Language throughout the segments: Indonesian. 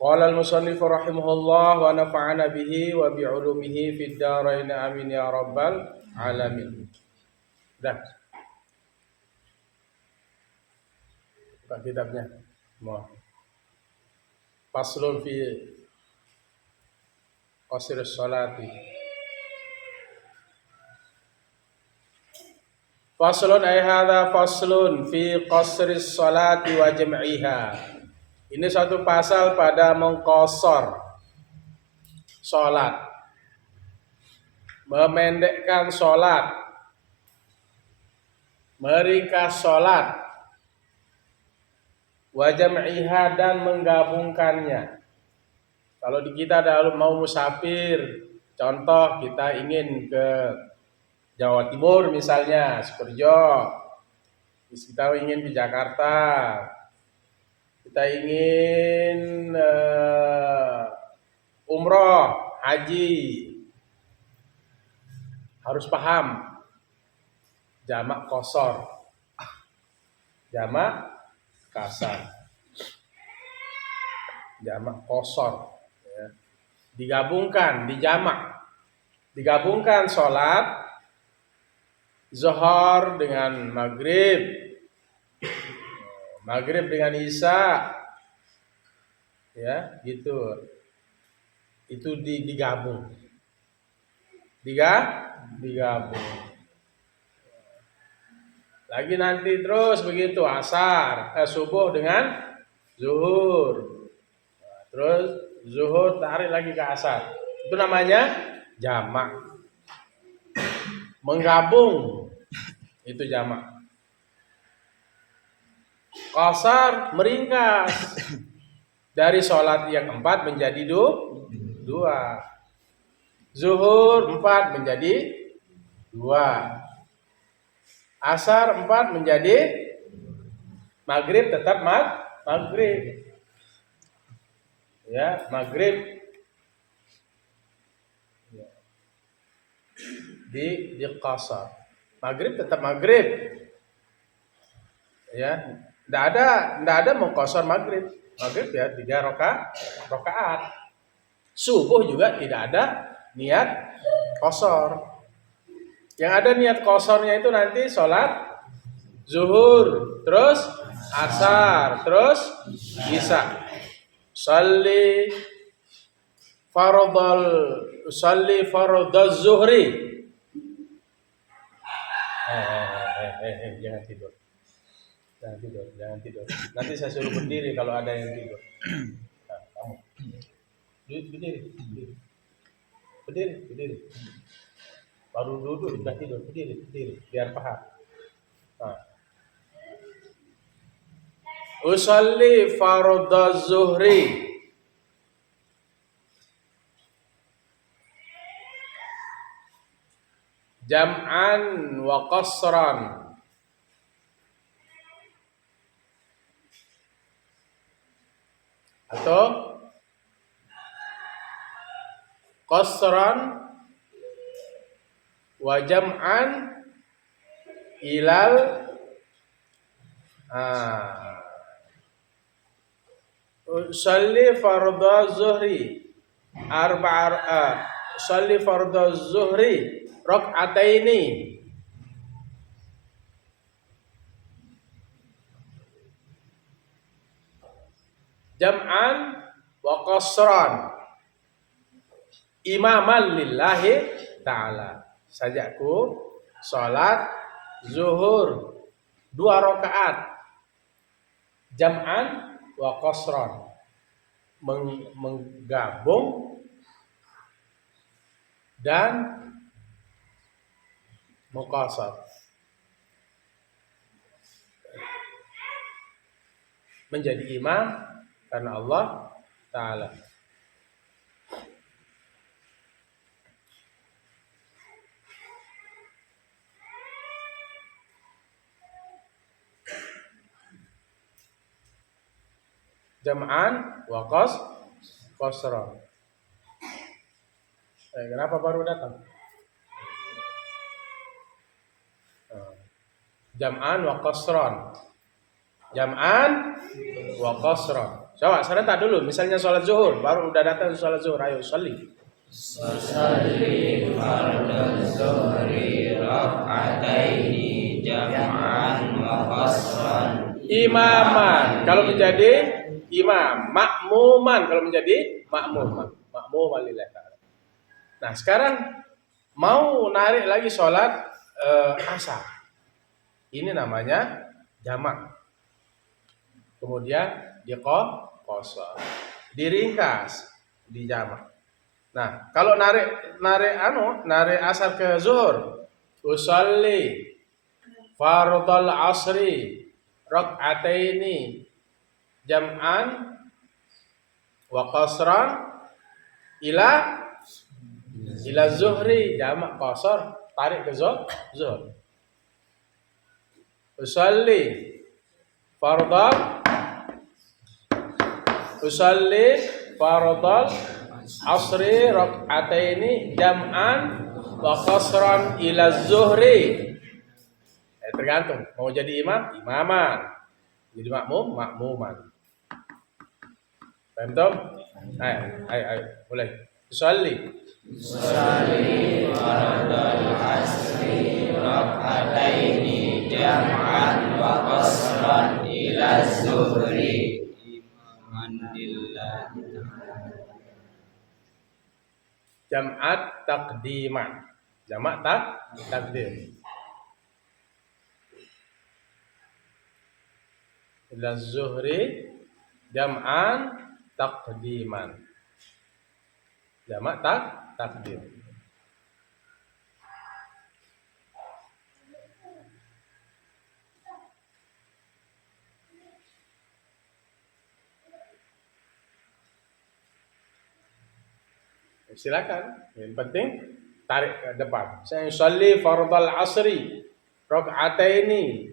Qala al-musannif rahimahullah wa nafa'ana bihi wa bi 'ulumihi fid dharain amin ya rabbal alamin. Dah, buka kitabnya. Mau. Faslun fi qasr as-salati. Faslun ay hadza faslun fi qasr as-salati wa jam'iha. Ini satu pasal pada mengqasar salat. Memendekkan salat. Meringkas salat. Wa jam'iha dan menggabungkannya. Kalau di kita ada mau musafir, contoh kita ingin ke Jawa Timur misalnya, Sukoharjo. Kita ingin ke Jakarta. Kita ingin umroh, haji. Harus paham jamak qasar, jamak kasar, jamak qasar. Ya. Digabungkan, digabungkan sholat zuhur dengan maghrib, maghrib dengan isya, ya gitu. Itu digabung, digabung. Lagi nanti terus begitu asar, subuh dengan zuhur, terus zuhur tarik lagi ke asar. Itu namanya jamak. Menggabung itu jamak. Qasar meringkas dari sholat yang 4 menjadi 2. Zuhur 4 menjadi 2. Asar 4 menjadi maghrib tetap maghrib. Ya, maghrib di qasar. Maghrib tetap maghrib. Ya, enggak ada mengqasar maghrib. Maghrib ya 3 rakaat. Subuh juga tidak ada niat qasar. Yang ada niat qasarnya itu nanti sholat zuhur, terus asar, terus isya. Salli fardhaz zuhri. Jangan tidur. Jangan tidur. Nanti saya suruh berdiri kalau ada yang tidur. Nah, kamu. Berdiri. Baru duduk sudah tidur, berdiri, biar paham. Nah. Usalli fardhaz zuhri. Jam'an wa qasran. Atau qasran wa jam'an ilal salli fardhaz zuhri salli fardhaz zuhri rak'ataini jam'an wa qasran imaman lillahi ta'ala. Sajaku salat zuhur 2 rakaat jam'an wa qasran, menggabung dan muqasar. Menjadi imam karena Allah Ta'ala. Jam'an wa qasran. Kenapa baru datang? Jam'an wa qasran. Jam'an wa qasran. Coba serentak dulu. Misalnya sholat zuhur, baru udah datang sholat zuhur. Ayo sholli. Usolli fardhu zuhri rak'ataini jam'an wa qasran. Imaman kalau menjadi imam, makmuman kalau menjadi makmum. Makmuman lillahi ta'ala. Nah, sekarang mau narik lagi sholat asar. Ini namanya jamak. Kemudian diqosor, diringkas, dijamak. Nah, kalau narik asar ke zuhur, usolli fardhal asri rak'ataini jam'an wa qasran ila zuhri, jamak qasar, tarik ke zuhur. Usolli fardhal asri rak'ataini jam'an wa qasran ila zuhri. Tergantung mau jadi imam, imaman, jadi makmum, makmuman. Paham toh? Ayo, mulai. Usolli fardhal asri rak'ataini jam'an wa qasran ila zuhri imaman lillahi ta'ala. Jam'at taqdiman. Jamak takdim. Ila zuhri jam'an taqdiman. Jamak takdim. Silakan. Yang penting tarik ke depan. Saya sholli fardhal asri rak'ataini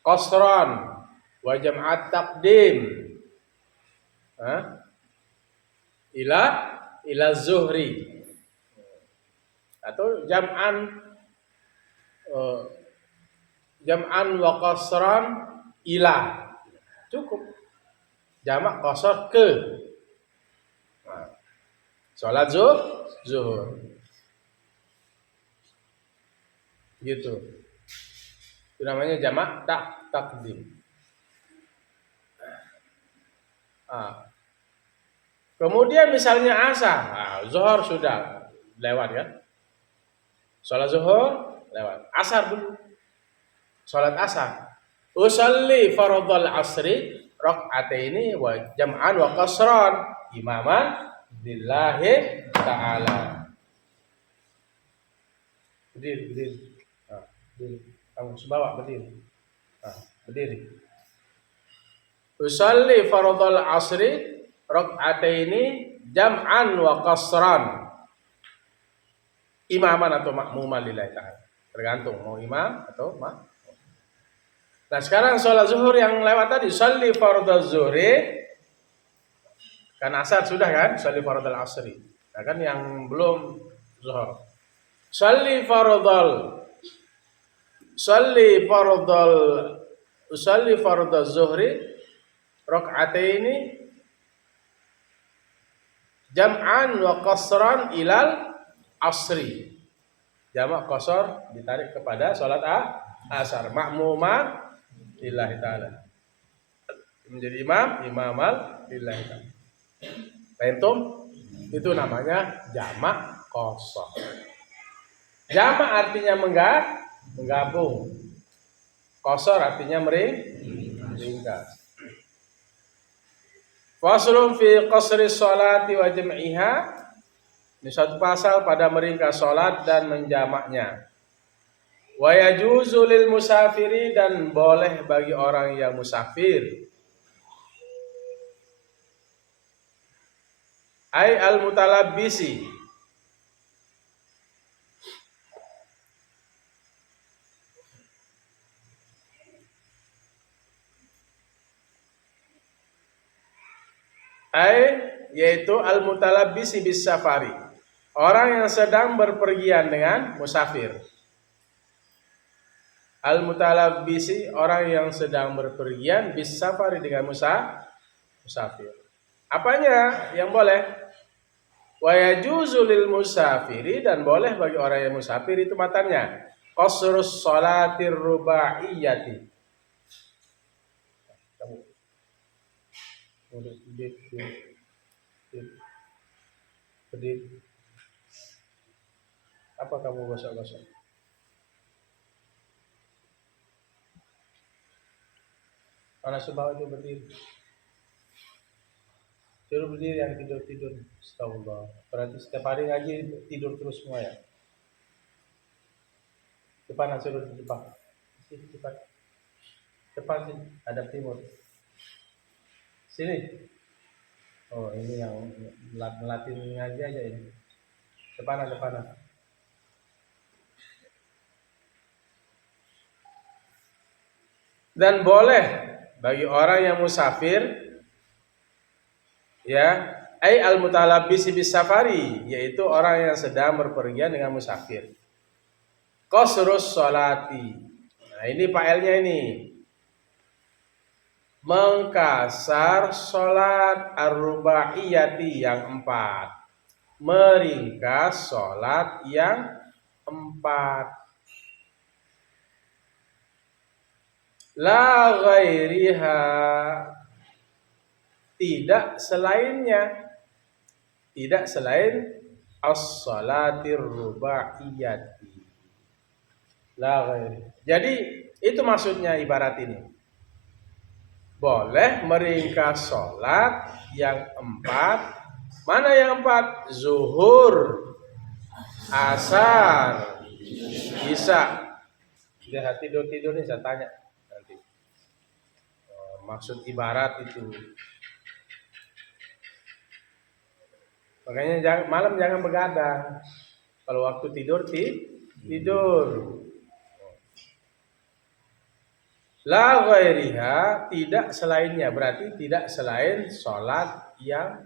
qasran wa jam'at taqdim. Ila zuhri. Atau jam'an wa qasran ila. Cukup. Jamak qasar ke. Sholat zuhur. Gitu. Itu namanya jamak takdim. Kemudian misalnya asar. Zuhur sudah lewat ya. Sholat zuhur lewat. Asar dulu. Sholat asar. Usolli fardhal asri rak'ataini wa jam'an wa qasran imaman lillahi ta'ala. Berdiri. Kamu sebawa berdiri. Berdiri. Usolli fardhal asri rak'ataini jam'an wa qasran. Imaman atau makmuman lillahi ta'ala. Tergantung mau imam atau makmum. Nah, sekarang sholat zuhur yang lewat tadi, sholli fardhal zuhri. Kan asar sudah kan, sholli fardhal asri. Nah, kan yang belum zuhur. Sholli fardhal zuhri rak'ataini jam'an wa qasran ilal asri. Jamak qasar ditarik kepada sholat asar. Makmuman lillahi ta'ala. Menjadi imamal lillahi ta'ala. Pentum itu namanya jamak qasar. Jamak artinya menggabung. Qasar artinya meringkas. Faslun fi qasri sholati wa jam'iha. Ini satu pasal pada meringkas sholat dan menjamaknya. Wa yajuzu lil musafiri, dan boleh bagi orang yang musafir. Ai al mutalabbisi, yaitu al mutalabbisi bis safari, orang yang sedang berpergian dengan musafir. Al mutalabbisi, orang yang sedang berpergian bis safari dengan musafir. Apanya yang boleh? Wa yajuzu lil musafiri, dan boleh bagi orang yang musafir itu matanya qasrus sholatir rubaiyati. Kamu berdiri. Apa kamu gosok-gosok? Mana subah itu berdiri. Suruh berdiri, yang tidur-tidur. Astagfirullah. Berarti setiap hari ngaji tidur terus semua ya? Depan, suruh di depan. Sini, depan. Depan sini, hadap timur. Sini. Oh, ini yang melatih ngaji aja ini. Depan. Dan boleh bagi orang yang musafir, ya, al mutalabbisi bis safari, yaitu orang yang sedang berpergian dengan musafir. Qasrus sholati. Nah, ini L-nya ini. Mengkasar sholat ar-rubaiyati yang 4. Meringkas sholat yang 4. La ghairiha, tidak selainnya, tidak selain as-shalatir rubaiyati. La ghairi. Jadi itu maksudnya ibarat ini. Boleh meringkas sholat yang 4. Mana yang 4? Zuhur, asar, isya. Dia tidur nih, saya tanya nanti. Maksud ibarat itu. Makanya malam jangan begadang. Kalau waktu tidur tidur. La ghairiha, tidak selainnya, berarti tidak selain sholat yang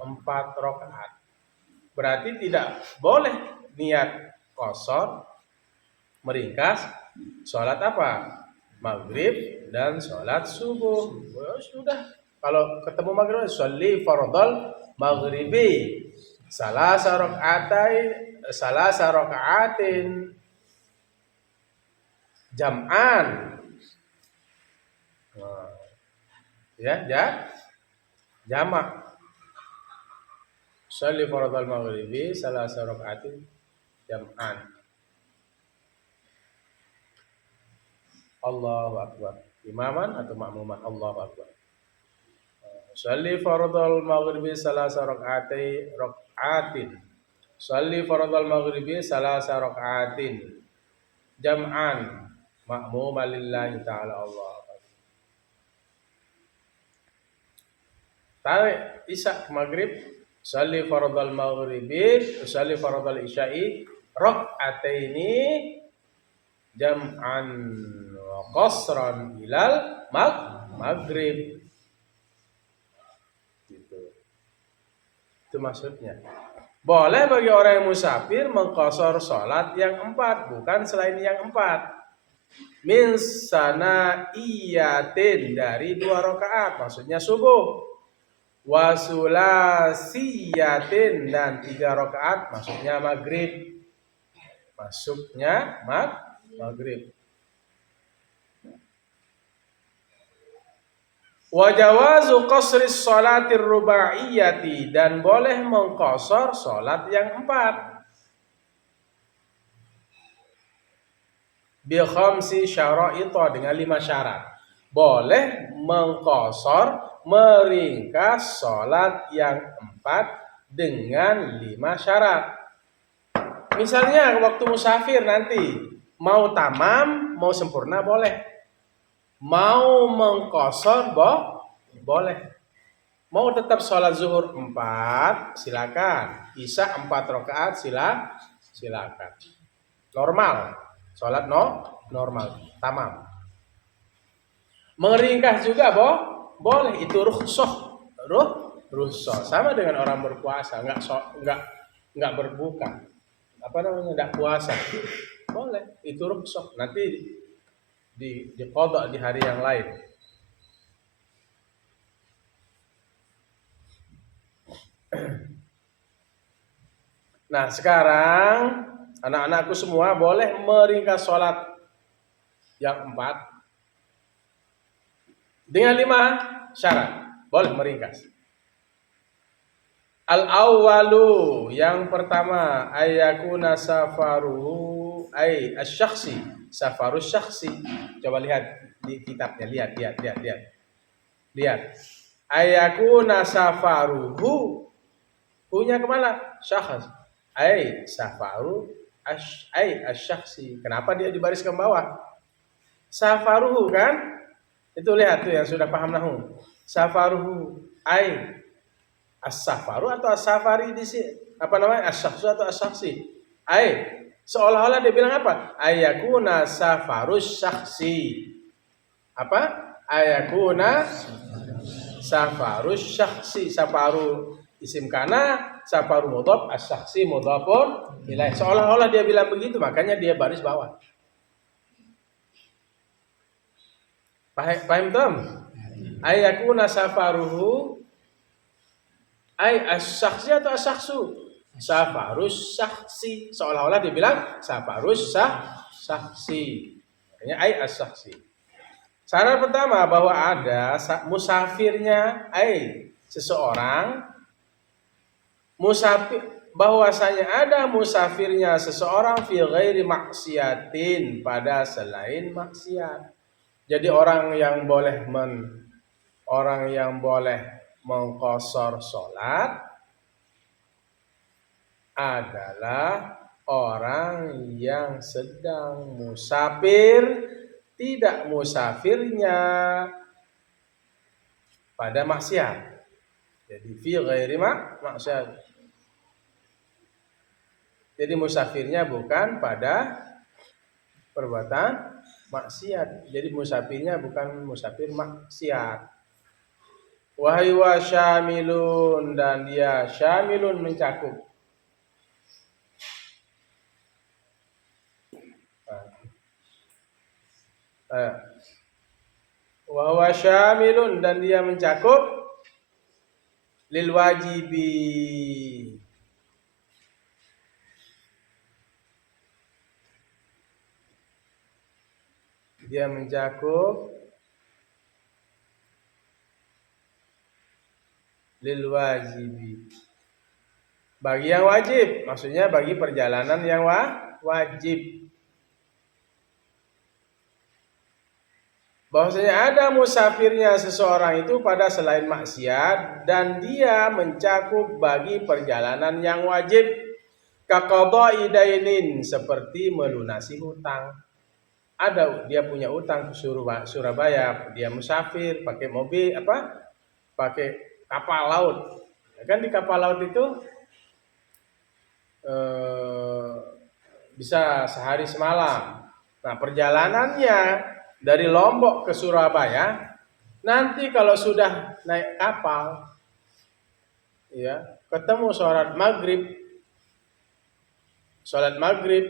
4 rakaat. Berarti tidak boleh niat qashar meringkas sholat apa? Maghrib dan sholat subuh. Sudah. Kalau ketemu maghrib, sholli fardal maghribi salasa raka'atin jam'an. Ya, jamak. Sholli fardal maghribi salasa raka'atin jam'an. Allahu akbar. Imaman atau makmuman? Allahu akbar. Sholli fardal maghribi salasa raka'atin. Sholli fardal maghribi salasa raka'atin jam'an makmuman lillahi ta'ala. Allah. Tarik isya maghrib, sholli fardal maghribi, sholli fardal isya'i raka'ataini jam'an wa qasran ilal maghrib. Gitu. Itu maksudnya. Boleh bagi orang yang musafir mengqashar salat yang 4, bukan selain yang 4. Min sanaiyatin, dari 2 rakaat, maksudnya subuh. Wa sulasiyatin, dan 3 rakaat, maksudnya maghrib. Masuknya maghrib. Wa jawazu qasris sholatir rubaiyati, dan boleh mengqashar salat yang 4. Bi khamsi syara'ita, dengan 5 syarat. Boleh mengqashar, meringkas salat yang 4 dengan 5 syarat. Misalnya waktu musafir nanti mau tamam, mau sempurna boleh. Mau mengqashar boleh. Mau tetap sholat zuhur 4, silakan. Isya 4 rakaat silakan. Normal. Sholat normal, tamam. Meringkas juga boleh, itu rukhsah. Rukhsah sama dengan orang berpuasa, enggak berbuka. Apa namanya? Enggak puasa. Boleh, itu rukhsah. Nanti diqadha di hari yang lain. Nah, sekarang anak-anakku semua boleh meringkas sholat yang 4 dengan 5 syarat. Boleh meringkas. Al-awwalu, yang pertama, ayyakuna safaruhu ay asy-syakhsi, safarus syakhsi. Coba lihat di kitabnya, lihat. Ayyakuna safaruhu, punya kemana? Syakhs. Ay safaru ay asy-syakhsi. Kenapa dia di baris ke bawah? Safaruhu kan? Itu lihat tuh yang sudah paham nahwu. Safaruhu ay as-safaru atau as-safari di sini, apa namanya, as-syakhsu atau as-syakhsi. Ai, seolah-olah dia bilang apa? Ayakuna safarus syakhsi. Apa? Ayakuna safarus syakhsi. Safaru isim kana, safaru mudhaf, as-syakhsi mudhafun ilaih. Seolah-olah dia bilang begitu, makanya dia baris bawah. Paham Tom? Ayakuna safaruhu ay as-syakhsi atau as-syakhsu? Safarus syakhsi. Seolah-olah dia bilang safarus syakhsi. Makanya ay as-syakhsi. Syarat pertama bahwa ada musafirnya, ay seseorang musafir, bahwasanya ada musafirnya seseorang fi ghairi maksiatin, pada selain maksiat. Jadi orang yang boleh mengqashar sholat adalah orang yang sedang musafir, tidak musafirnya pada maksiat. Jadi fi ghairi maksiat. Jadi musafirnya bukan pada perbuatan maksiat. Jadi musafirnya bukan musafir maksiat. Wahai wa syamilun, dan dia syamilun mencakup. Wa syamilun, dan dia mencakup lil wajibi, dia mencakup lil wajibi, bagi yang wajib, maksudnya bagi perjalanan yang wajib. Bahwasanya ada musafirnya seseorang itu pada selain maksiat, dan dia mencakup bagi perjalanan yang wajib. Kaqadha'i dainin, seperti melunasi hutang. Ada dia punya utang ke Surabaya, dia musafir pakai mobil pakai kapal laut. Kan di kapal laut itu bisa sehari semalam. Nah, perjalanannya dari Lombok ke Surabaya, nanti kalau sudah naik kapal, ya, ketemu sholat maghrib, di sholat maghrib,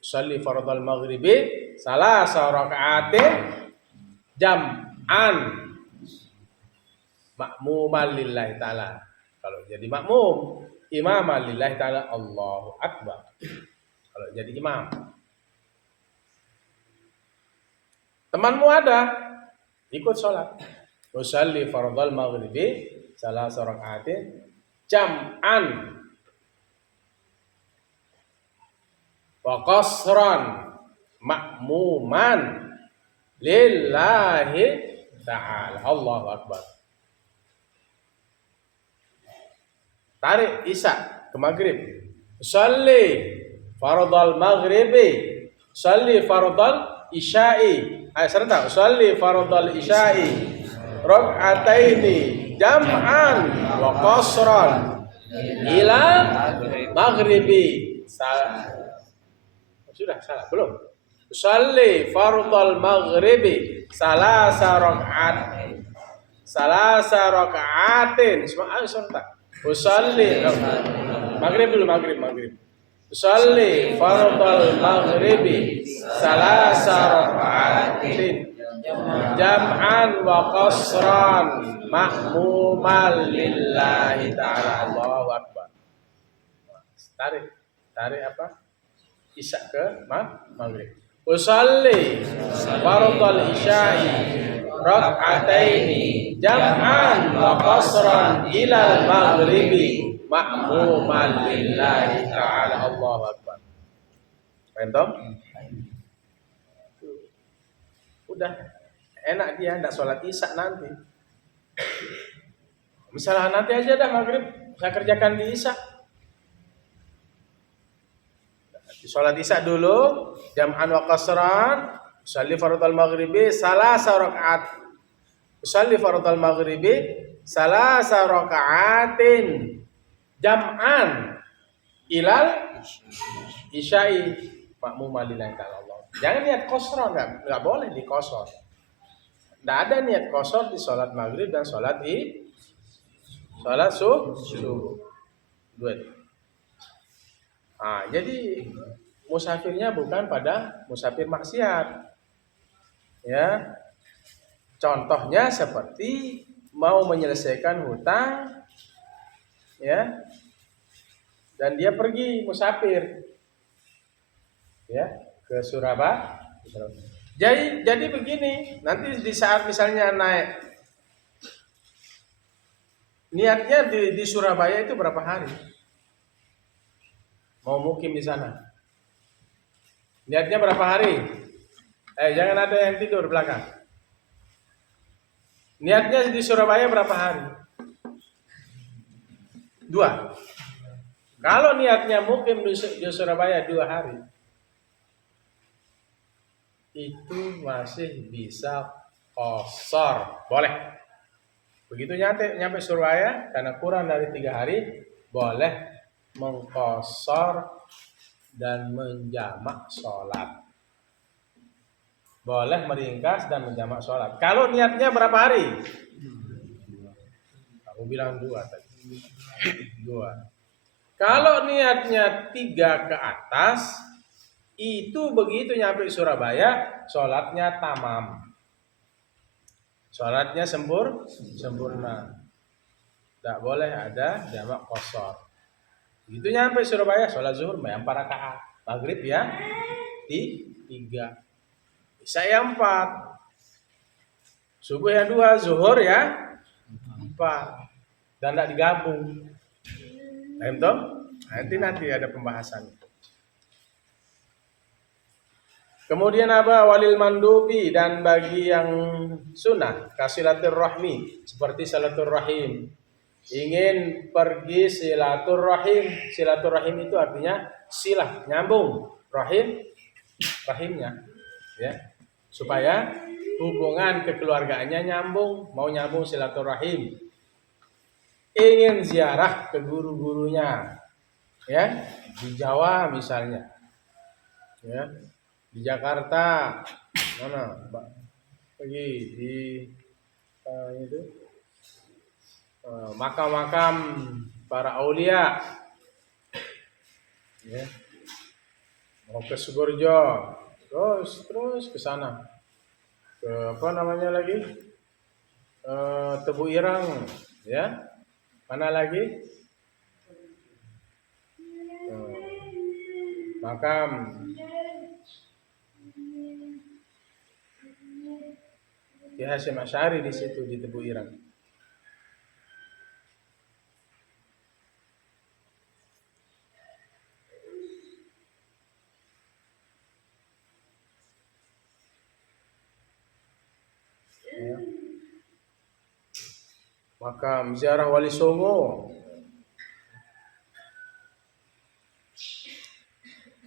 sholli fardhal maghribi salasa raka'atin jam'an makmuman lillahi ta'ala. Kalau jadi makmum, imaman lillahi ta'ala, Allahu Akbar. Kalau jadi imam, temanmu ada, ikut sholat. Usalli fardhal maghribi salasa raka'atin jam'an wa qasran makmuman lillahi ta'ala. Allahu Akbar. Tarik isya ke maghrib. Usalli fardhal maghribi, salli fardhal isya'i. Serta usalli fardhal isya'i rak'ataini jam'an wa qasran ila maghribi. Sudah salah belum? Usalli fardhal maghribi salasa raka'atin. Semua serta. Usalli maghrib dulu, maghrib. Usalli fardhal maghribi salasa raka'atin jam'an wa qasran ma'muman lillahi ta'ala. Allahu akbar. Tarik apa? Isya ke maghrib. Usalli fardhal isya'i rak'ataini jam'an wa qasran ilal maghribi ma'muman lillahi ta'ala. Allahu akbar. Paham? Udah enak dia enggak sholat isya nanti. Misalnya nanti aja dah maghrib saya kerjakan di isya. Sholat isya dulu jam'an wa qasran, usalli fardhal maghribi salasa rakaat. Usalli fardhal maghribi salasa rakaatin jam'an ilal isya'i ma'muman lillahi ta'ala. Jangan niat qasran, enggak boleh di qasar. Enggak ada niat qasar di sholat maghrib dan sholat subuh. Dua. Nah, jadi musafirnya bukan pada musafir maksiat. Ya. Contohnya seperti mau menyelesaikan hutang ya. Dan dia pergi musafir. Ya, ke Surabaya. Jadi begini, nanti di saat misalnya naik niatnya di Surabaya itu berapa hari? Mau mukim di sana. Niatnya berapa hari? Jangan ada yang tidur belakang. Niatnya di Surabaya berapa hari? 2. Kalau niatnya mukim di Surabaya 2 hari, itu masih bisa qasar, boleh. Begitu nyampe Surabaya karena kurang dari 3 hari, boleh mengqasar dan menjamak sholat. Boleh meringkas dan menjamak sholat. Kalau niatnya berapa hari? Aku bilang 2 tadi. 2. Kalau niatnya 3 ke atas, itu begitu nyampe Surabaya, sholatnya tamam. Sholatnya sempurna. Tidak boleh ada jamak qasar. Begitu nyampe Surabaya, sholat zuhur 4 rakaat. Maghrib ya 3. Isya yang 4. Subuh yang 2, zuhur ya 4. Dan tidak digabung. Paham toh? Nanti ada pembahasan. Kemudian apa? Walil mandubi, dan bagi yang sunnah kasilaturrahmi, seperti silaturrahim. Ingin pergi silaturrahim. Silaturrahim itu artinya silah, nyambung, rahimnya, ya, supaya hubungan kekeluargaannya nyambung, mau nyambung silaturrahim. Ingin ziarah ke guru-gurunya, ya, di Jawa misalnya, ya, di Jakarta, mana, pergi di itu makam-makam para aulia, ya, mau ke Sukoharjo, terus ke sana, ke apa namanya lagi, Tebu Ireng, ya. Mana lagi? Makam Ki Hasyim Asy'ari di situ di Tebu Ireng. Ya. Makam ziarah Wali Songo,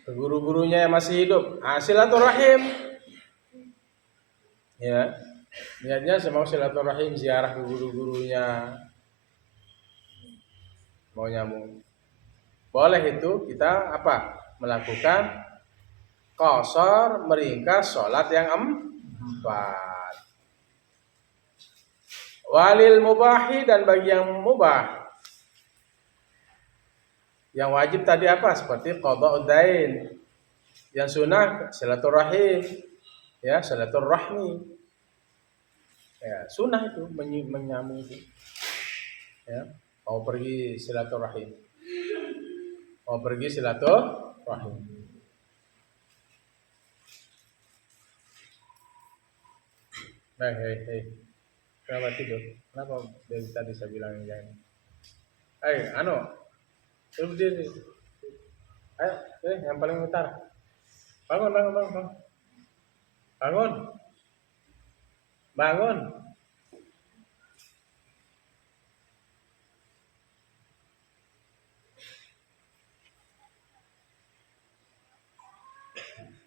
ke guru-gurunya yang masih hidup. Silaturahim, ya, niatnya mau silaturahim, ziarah ke guru-gurunya, mau nyambung. Boleh itu kita apa? Melakukan qasar, meringkas sholat yang 4. Walil mubahi, dan bagi yang mubah. Yang wajib tadi apa? Seperti qada'ud dain. Yang sunnah silaturahim, ya, silaturahmi. Ya, sunnah itu menyambung itu. Ya, mau pergi silaturahim. Mau pergi silaturahim. Hei. Kenapa tidur? Kenapa dari tadi saya bilang jangan? Anu, berdiri. Ayo, yang paling utara. Bangun. Bangun.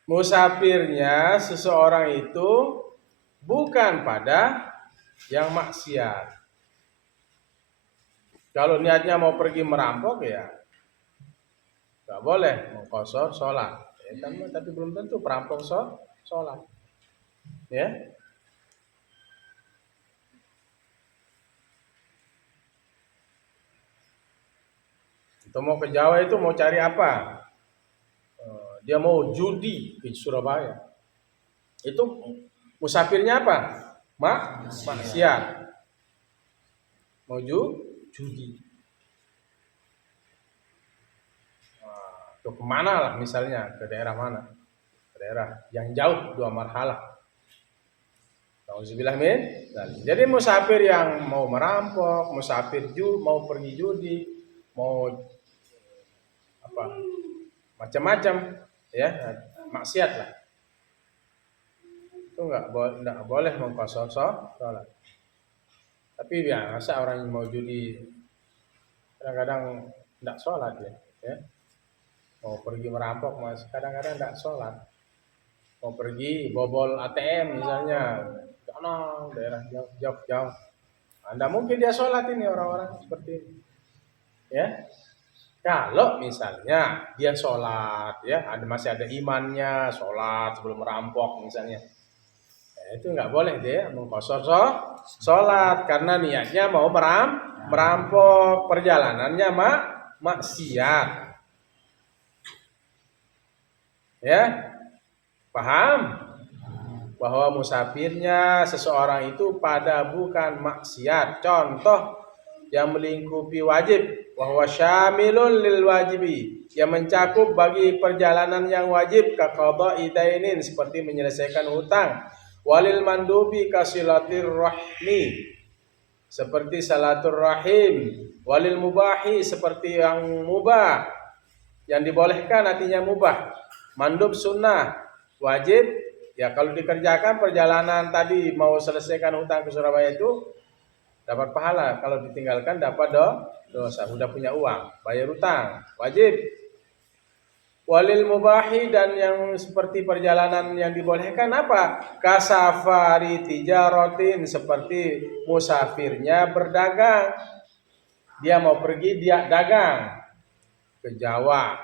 Musafirnya seseorang itu bukan pada yang maksiat. Kalau niatnya mau pergi merampok ya nggak boleh mengqashar sholat. Ya, kan, tapi belum tentu perampok sholat. Ya. Itu mau ke Jawa itu mau cari apa? Dia mau judi di Surabaya. Itu musafirnya apa? Maksiat. Mau judi. Itu kemana lah misalnya, ke daerah mana? Ke daerah yang jauh 2 marhalah. Nauzubillah min. Jadi musafir yang mau merampok, musafir mau pergi judi, mau apa? Macam-macam ya, maksiat lah. Itu enggak boleh mengqashar sholat. Tapi ya masa orang yang mau judi kadang-kadang enggak sholat ya. Mau pergi merampok mas kadang-kadang enggak sholat. Mau pergi bobol ATM misalnya, daerah jauh. Anda mungkin dia sholat ini orang-orang seperti ini. Ya. Kalau misalnya dia sholat ya, masih ada imannya, sholat sebelum merampok misalnya. Itu nggak boleh dia mengqashar sholat karena niatnya mau merampok, perjalanannya maksiat. Ya, paham? Bahwa musafirnya seseorang itu pada bukan maksiat. Contoh yang melingkupi wajib, bahwa syamilun lil wajibi, yang mencakup bagi perjalanan yang wajib, kaqada'i dainin, seperti menyelesaikan hutang, walil mandubi kasilatir rahmi, seperti salatur rahim, walil mubahi, seperti yang mubah, yang dibolehkan artinya mubah, mandub sunnah, wajib ya kalau dikerjakan perjalanan tadi mau selesaikan hutang ke Surabaya itu dapat pahala, kalau ditinggalkan dapat dosa. Udah punya uang, bayar hutang, wajib. Walil mubahi, dan yang seperti perjalanan yang dibolehkan apa? Kasafari tijaratin, seperti musafirnya berdagang. Dia mau pergi, dia dagang ke Jawa.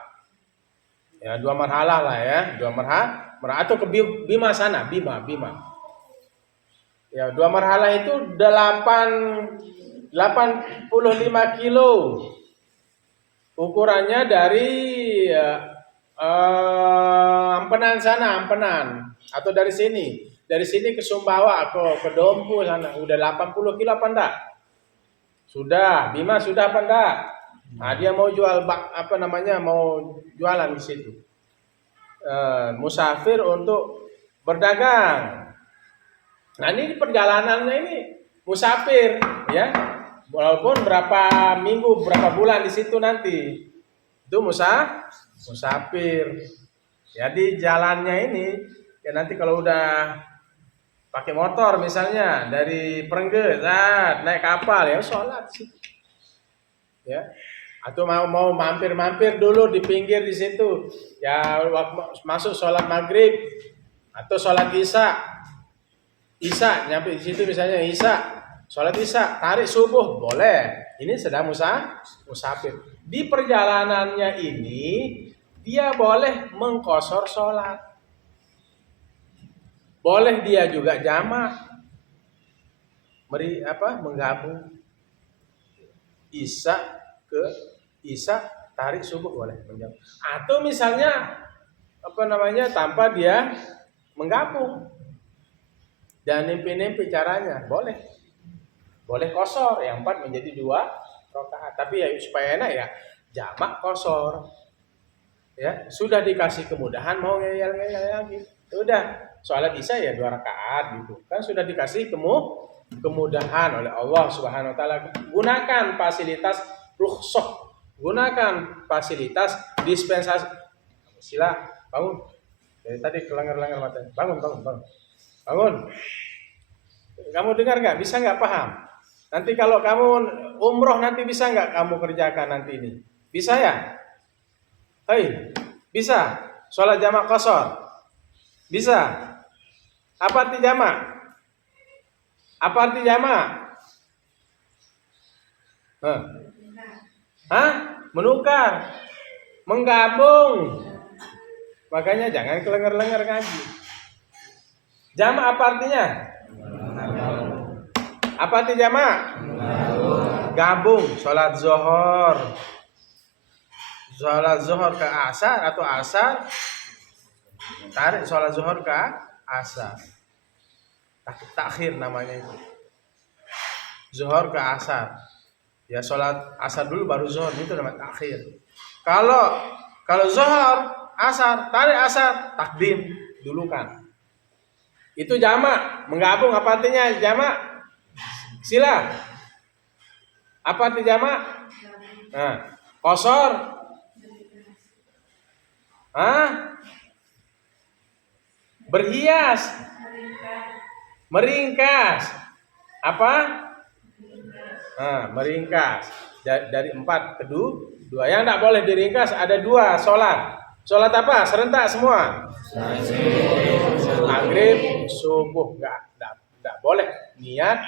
Ya 2 marhalah lah ya, 2 marhalah atau ke Bima sana, Bima. Ya 2 marhalah itu 85 kilo. Ukurannya dari Ampenan sana, atau dari sini ke Sumbawa atau ke Dompu sana, udah 80 kilo apa enggak? Sudah, Bima sudah apa enggak? Nah, dia mau jual mau jualan di situ. Musafir untuk berdagang. Nah, ini perjalanannya ini musafir ya. Walaupun berapa minggu, berapa bulan di situ nanti. Itu musafir. Jadi jalannya ini ya nanti kalau udah pakai motor misalnya dari Perengge, naik kapal ya sholat sih. Ya. Atau mau mampir dulu di pinggir di situ. Ya masuk sholat maghrib atau sholat Isya nyampe di situ misalnya sholat Isya, tarik subuh boleh. Ini sedang musafir. Di perjalanannya ini dia boleh mengqashar sholat. Boleh dia juga jamak. Menggabung Isya ke Isya, tarik subuh boleh menggabung. Atau misalnya tanpa dia menggabung. Dan nimpi-nimpi caranya boleh. Boleh qashar, yang 4 menjadi 2 rakaat. Tapi ya supaya enak ya jamak qashar. Ya, sudah dikasih kemudahan mau ngeyel-ngeyel lagi. Udah, sholat isya ya 2 rakaat gitu. Kan sudah dikasih kemudahan oleh Allah Subhanahu wa taala. Gunakan fasilitas rukhsah. Gunakan fasilitas dispensasi. Sila, bangun. Dari tadi kelengar-lengar mata. Bangun. Bangun. Kamu dengar nggak? Bisa nggak paham? Nanti kalau kamu umroh nanti bisa nggak kamu kerjakan nanti ini? Bisa ya? Hei, bisa. Sholat jamak qashar. Bisa. Apa arti jamak? Apa arti jamak? Hah? Menukar. Menggabung. Makanya jangan kelengar-lengar ngaji. Jamak apa artinya? Apa arti jamak? Gabung. Sholat zuhur. Sholat zuhur ke asar atau asar tarik sholat zuhur ke asar. Takhir namanya itu. Zuhur ke asar. Ya sholat asar dulu baru zuhur, itu namanya takhir. Kalau zuhur asar, tarik asar, takdim dulu kan. Itu jamak, menggabung. Apa artinya jamak? Sila. Apa arti jamak? Nah, qashar. Berhias. Meringkas. Apa? Meringkas. Dari 4 ke 2. Yang tidak boleh diringkas ada 2 sholat. Sholat apa? Serentak semua. Maghrib, subuh enggak boleh niat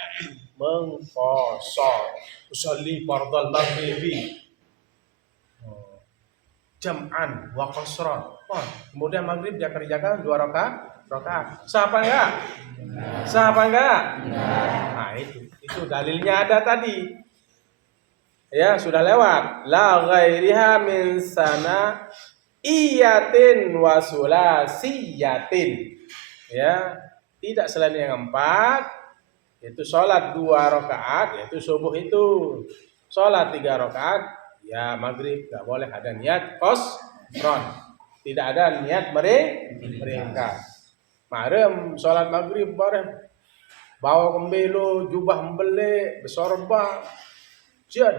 mengqashar. Usolli fardhal maghribi jam'an wa qasran. Kemudian maghrib dia kerjakan 2 rakaat. Sah apa enggak? Sah apa enggak? Nah, itu dalilnya ada tadi. Ya, sudah lewat. La ghairiha min sana iyatin wa sulasiyatin. Ya, tidak selain yang 4, itu sholat 2 rakaat, yaitu subuh itu. Sholat 3 rakaat, ya maghrib nggak boleh ada niat qashron. Tidak ada niat meringkas. Marem sholat maghrib bareng bawa kembelo, jubah embele, besorba.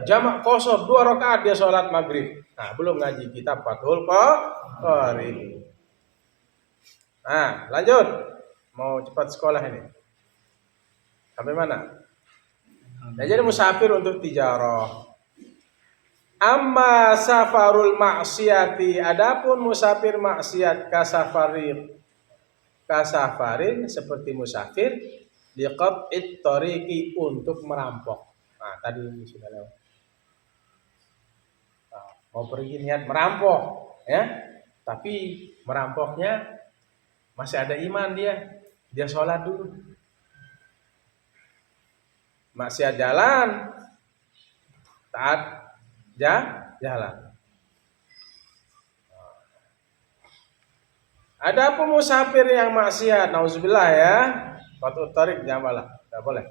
Jamak qashar 2 rakaat dia sholat maghrib. Nah, belum ngaji kitab Fathul Qarib. Nah, lanjut. Mau cepat sekolah ini. Sampai mana? Nah, jadi musafir untuk tijarah. Amma safarul maksiati, adapun musafir maksiat kasafarin seperti musafir liqat'it tariqi, untuk merampok. Nah, tadi ini sudah lewat. Nah, mau pergi niat merampok, ya. Tapi merampoknya masih ada iman dia sholat dulu. Maksiat jalan, taat jalan. Ada musafir yang maksiat, nauzubillah ya, qat'ut tariq jamalah, enggak boleh.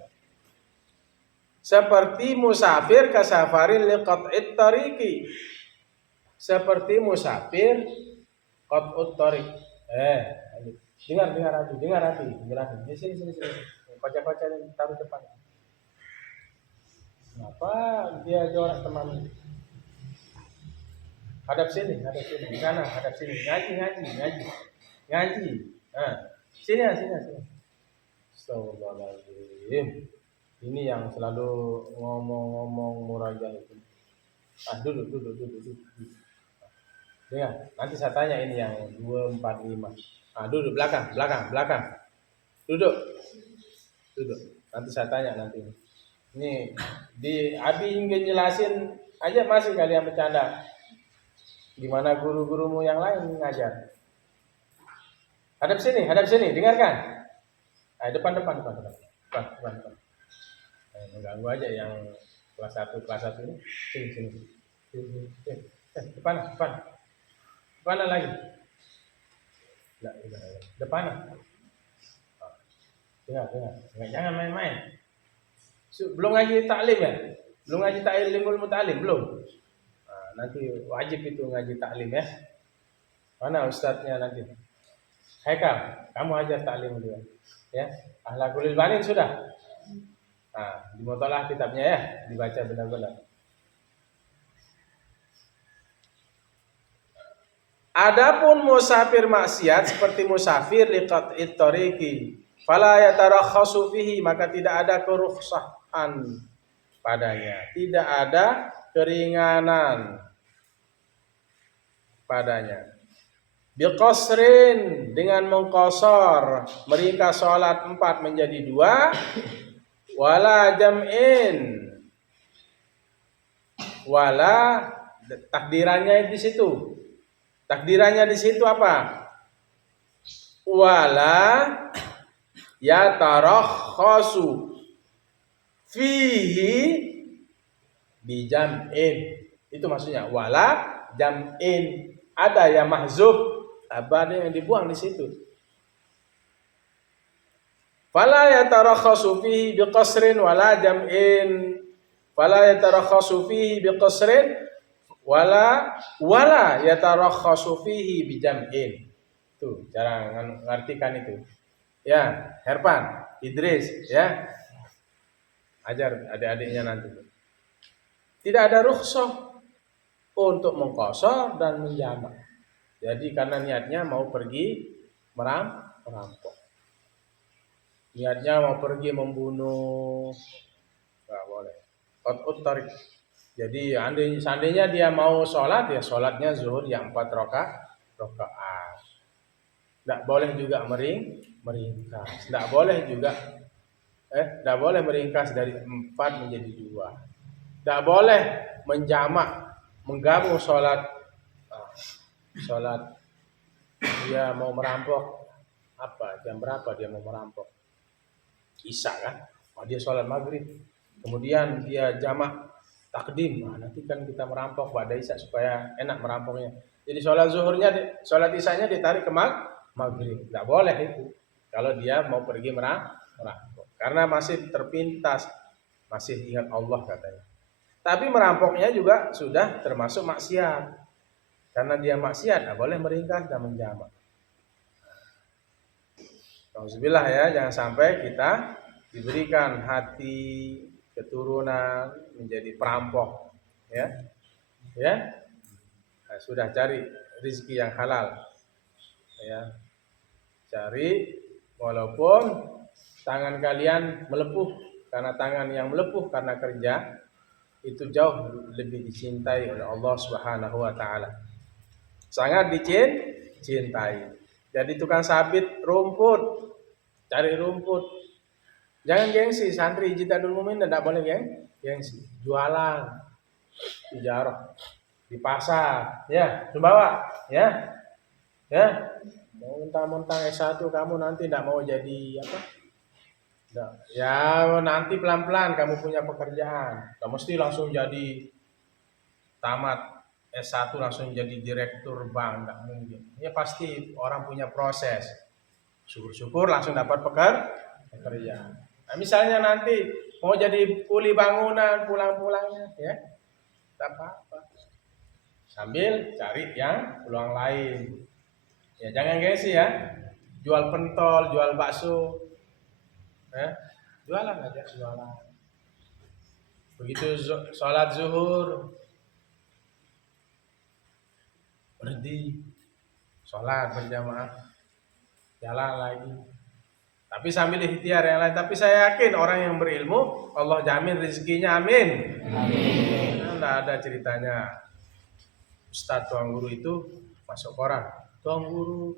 Seperti musafir kasafarin liqat'it tariqi. Seperti musafir qat'ut tariq. Dengar hati. Di sini. Baca ini taruh depan. Kenapa dia jorok teman? Hadap sini. Di sana, hadap sini. Ngaji. Sini. Astagfirullahaladzim. Ini yang selalu ngomong murajah itu. Duduk. Dengar, nanti saya tanya ini yang 245. Duduk belakang. Duduk. Nanti saya tanya nanti. Ini di Abi ingin jelasin aja masih kalian bercanda. Gimana guru-gurumu yang lain ngajar? Hadap sini, dengarkan. Depan. Mengganggu aja yang kelas 1 ini. Sini. Depan. Mana lagi? Depan. Dengar. Jangan main-main. Belum ngaji taklim ya? Belum ngaji taklimul mutalim belum? Nah, nanti wajib itu ngaji taklim ya. Mana ustadznya nanti? Haikal, kamu ajar taklim dulu ya. Ahlakul banin sudah. Nah, dimutolaah kitabnya ya, dibaca benar-benar. Adapun musafir maksiat seperti musafir liqat'it tariqi, fala yatarakhasu fihi, maka tidak ada kerukhsahan padanya, tidak ada keringanan padanya. Biqasrin, dengan mengqasar, meringkas salat 4 menjadi 2, wala jam'in, wala takdirannya di situ. Takdirannya di situ apa? Wala yatarakhasu fihi bijam'in. Itu maksudnya wala jam'in. Ada yang mahzuf, ada yang dibuang di situ. Fala yatarakhasu fihi biqasrin wala jam'in. Fala yatarakhasu fihi biqasrin wala yatarakhasu fihi bijam'in. Tuh, cara ngartikan itu. Ya, Herpan, Idris, ya. Ajar adik-adiknya nanti. Tidak ada rukhsah untuk mengqasar dan menjamak. Jadi karena niatnya mau pergi merampok. Niatnya mau pergi membunuh, enggak boleh. Qat'ut tariq. Jadi seandainya dia mau sholat, ya sholatnya zuhur yang 4 rakaat. Tidak boleh juga meringkas. Tidak boleh juga tidak boleh meringkas dari 4 menjadi 2. Tidak boleh menjamak, menggabung sholat dia mau merampok jam berapa dia mau merampok? Isya kan? Dia sholat maghrib, kemudian dia jamak takdim. Nanti kan kita merampok pada isya supaya enak merampoknya. Jadi sholat sholat isyanya ditarik ke maghrib. Tidak boleh itu. Kalau dia mau pergi merampok, karena masih terpintas, masih ingat Allah katanya. Tapi merampoknya juga sudah termasuk maksiat. Karena dia maksiat, tidak boleh meringkas dan menjamak. Alhamdulillah ya, jangan sampai kita diberikan hati keturunan menjadi perampok, ya. Nah, sudah cari rezeki yang halal, ya. Cari walaupun tangan kalian melepuh, karena tangan yang melepuh karena kerja itu jauh lebih dicintai oleh Allah Subhanahu wa taala. Sangat dicintai. Jadi tukang sabit rumput, cari rumput. Jangan gengsi, santri Jitadul Mumin tidak boleh gengsi. Jualan, tijarah di pasar, ya, bawa, ya. Mau mentang-mentang S1 kamu nanti tidak mau jadi apa? Ya nanti pelan-pelan kamu punya pekerjaan. Kamu mesti langsung jadi tamat S1 langsung jadi direktur bank, enggak mungkin. Ya pasti orang punya proses. Syukur-syukur langsung dapat pekerjaan. Nah, misalnya nanti mau jadi kuli bangunan pulang-pulangnya, ya, tidak apa-apa. Sambil cari yang peluang lain. Ya jangan gengsi ya. Jual pentol, jual bakso. Jualan aja, jualan. Begitu sholat zuhur, berhenti, sholat berjamaah, jalan lagi. Tapi sambil ikhtiar yang lain. Tapi saya yakin orang yang berilmu, Allah jamin rezekinya, amin. Amin. Tidak ada ceritanya Ustadz tuang guru itu masuk koran. Tuang guru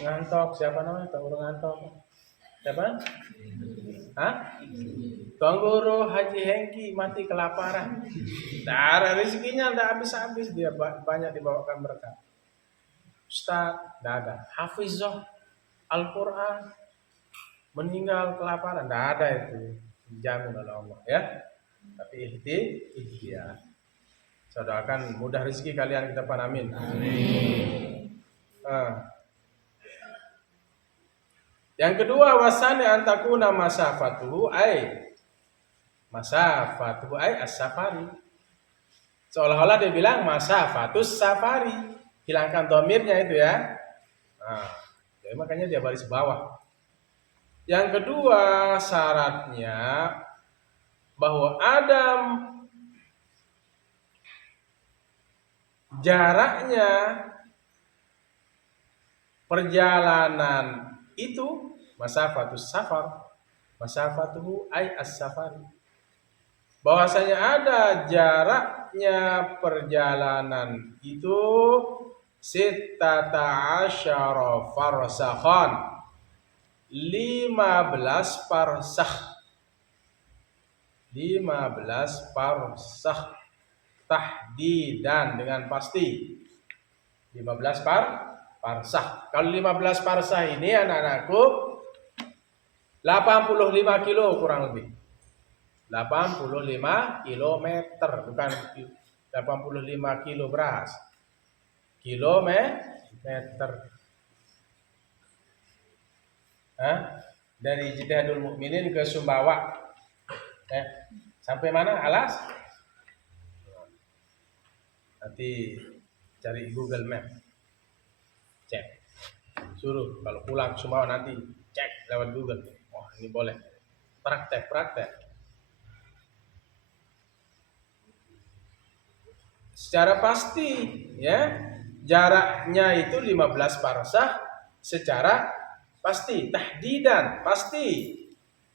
ngantok, siapa namanya? Tuang guru ngantok. Siapa? Tuang guru Haji Hengki mati kelaparan. Darah rezekinya tidak habis-habis, dia banyak dibawakan berkat. Ustaz, tidak ada. Hafizah Al-Quran meninggal kelaparan, tidak ada itu, dijamin oleh Allah, ya. Tapi ikhtiar. Saya doakan mudah rezeki kalian kita pan, amin. Amin. Yang kedua, wasani antakuna masafatuhu ay as-safari. Seolah-olah dia bilang masafatus safari. Hilangkan domirnya itu ya. Nah, jadi makanya dia baris bawah. Yang kedua, syaratnya bahwa ada jaraknya perjalanan itu masafatus safar, masafatuhu ay as-safari. Bahwasanya ada jaraknya perjalanan itu sittata asyara farsakhan, 15 parsakh. 15 parsakh tahdidan dengan pasti. 15 parsakh. Kalau 15 parsakh ini anak-anakku 85 kilo kurang lebih. 85 kilometer, bukan 85 kilo beras. Kilometer. Dari Jitihadul Mukminin ke Sumbawa. Sampai mana? Alas? Nanti cari Google Map. Cek. Suruh kalau pulang ke Sumbawa nanti cek lewat Google. Oh, ini boleh. Praktek. Secara pasti ya, jaraknya itu 15 parsah secara pasti, tahdidan pasti,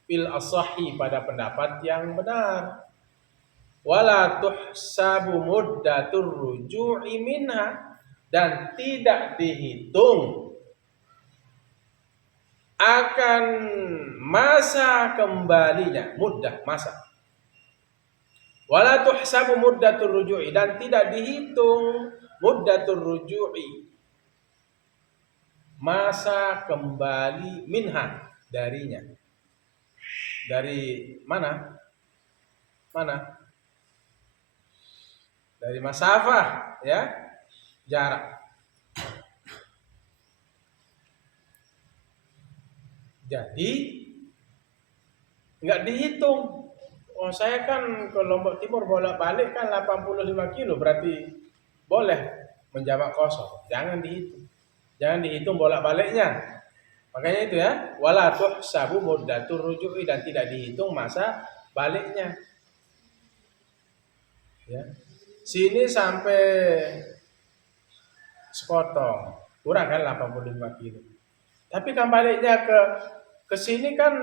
fil asahi pada pendapat yang benar. Wala tuhsabu muddatur ruju'i minha, dan tidak dihitung akan masa kembalinya, muddah masa. Wala tuhsabu muddatur ruju'i, dan tidak dihitung muddatur ruju'i, masa kembali minha, darinya. Dari mana? Dari masafah ya, jarak. Jadi nggak dihitung. Oh, saya kan ke Lombok Timur bolak-balik kan 85 kilo, berarti boleh menjamak kosong. Jangan dihitung. Jangan dihitung bolak-baliknya. Makanya itu ya, wala tuhsabu muddatur ruju'i, dan tidak dihitung masa baliknya. Ya. Sini sampai Sekotong, kurang kan 85 kilo. Tapi kan baliknya ke sini kan,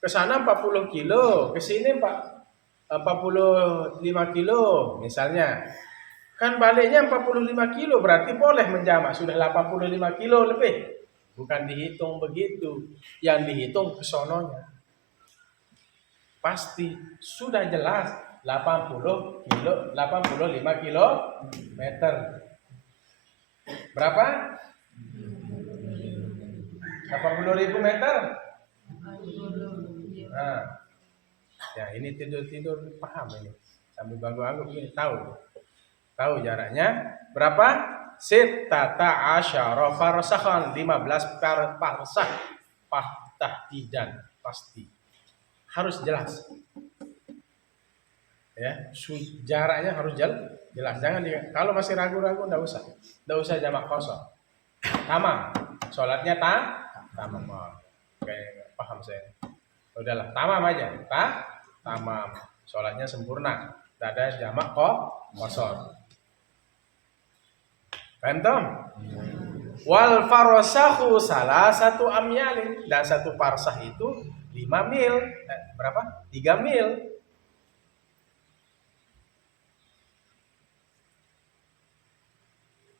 ke sana 40 kilo, ke sini 45 kilo misalnya. Kan baliknya 45 kilo, berarti boleh menjamak, sudah 85 kilo lebih. Bukan dihitung begitu, yang dihitung kesononya. Pasti sudah jelas 85 kilometer. Berapa? 80.000 meter. Nah, ya ini tidur paham ini. Sambil banggu-banggu begini tahu jaraknya berapa? Sittata asyara farsakhan, 15 parsah, tahdidan pasti. Harus jelas. Ya, jaraknya harus jelas. Jangan kalau masih ragu-ragu enggak usah jamak kosong. Tamam. Salatnya tamam. Kayak paham saya. Udahlah, tamam aja. Tamam. Salatnya sempurna. Tidak ada jamak kosong. Paham tom? Wal farsahu salah satu amyalin, dan satu parsah itu 5 mil. Berapa? 3 mil.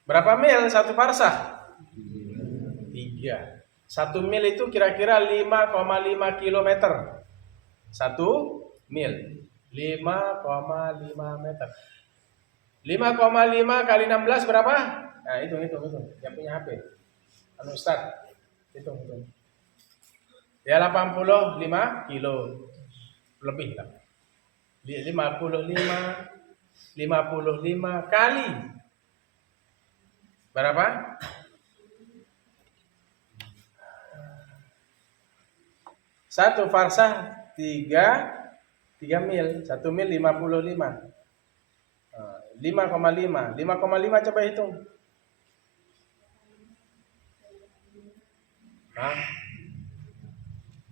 Berapa mil satu parsah? 3. 1 mil itu kira-kira 5,5 kilometer. 1 mil 5,5 meter. 5,5 kali 16 berapa? Nah, hitung. Yang punya HP. Ustaz. Hitung. Ya 85 kilo lebih lah. 55 kali berapa? Satu farsah 3 mil. 1 mil 55. 5,5. 5,5 coba hitung.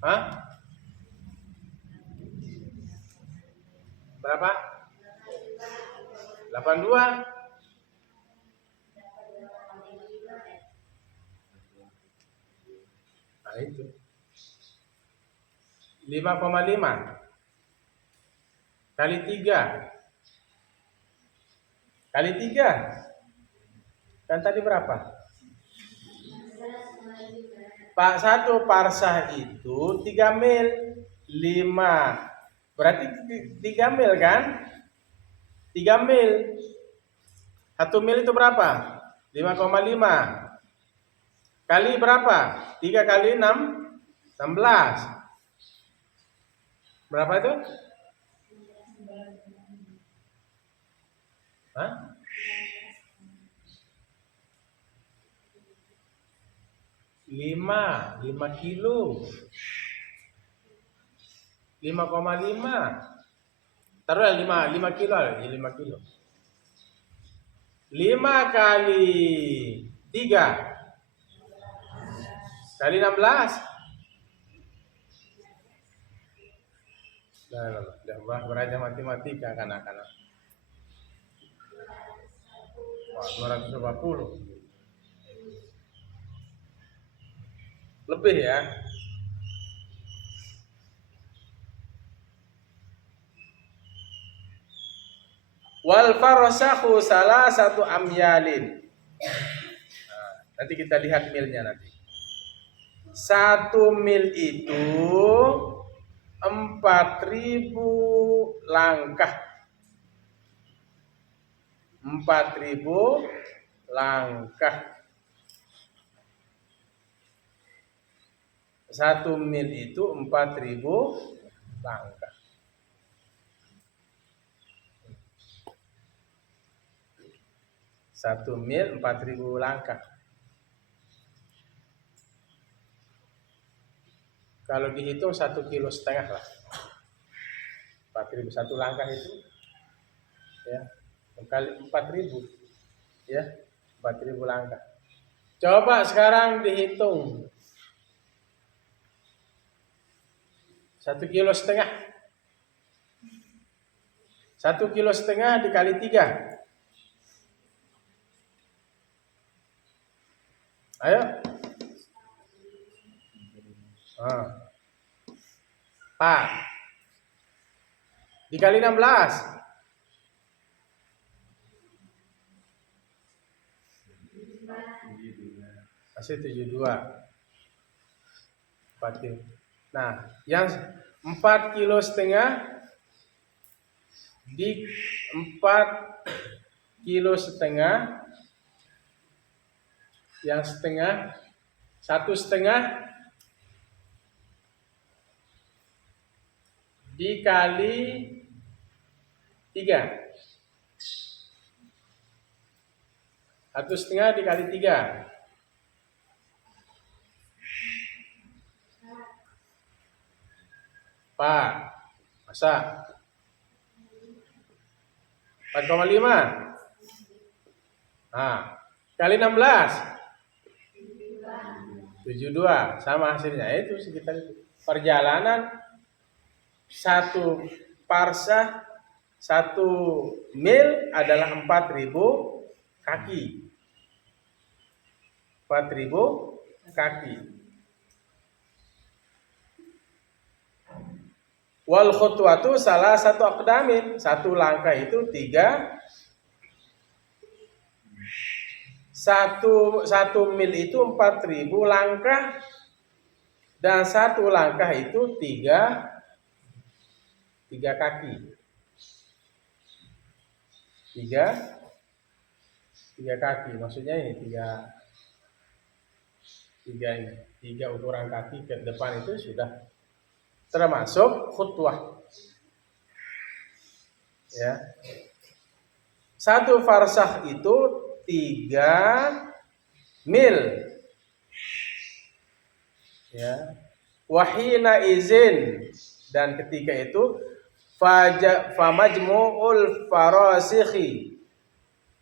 Hah? Berapa? 82. Nah itu 5,5 kali 3 kan tadi berapa? Pak, 1 parsah itu 3 mil 5, berarti 3 mil kan? 3 mil 1 mil itu berapa? 5,5 kali berapa? 3 kali 6 16. Berapa itu? Hah? 5 kilo. 5,5. Taruh 5 kilo, 5 kilo. 5 kali 3 kali 16. Nah, belajar matematika kanak-kanak. Wah, 240. Lebih ya. Wal farsahu salah satu amyalin. Nah, nanti kita lihat milnya nanti. 1 mil itu 4.000 langkah. 4.000 langkah. 1 mil itu 4.000 langkah. Satu mil 4.000 langkah. Kalau dihitung 1,5 kilo lah. 4.000 satu langkah itu, ya, kali 4.000, ya, 4.000 langkah. Coba sekarang dihitung 1,5 kilo. 1,5 kilo dikali 3. Ayo. 4 dikali 16. Masih 72. 4 kilo. Nah, yang 4,5 kilo di 4,5 kilo, yang setengah 1,5 dikali 3. 1,5 dikali 3. Pak, masa 4,5. Nah, kali 16. 72, sama hasilnya itu sekitar itu. Perjalanan 1 parsah 1 mil adalah 4.000 kaki. 4.000 kaki. Wal khutwatu salah satu aqdamin. 1 langkah itu 3. 1 mil itu 4.000 langkah, dan 1 langkah itu 3 kaki. 3 kaki, maksudnya ini 3 ukuran kaki ke depan itu sudah termasuk khutwah. Ya. 1 farsah itu 3 mil. Ya. Wahina izin, dan ketika itu famajmu'ul farasikhi,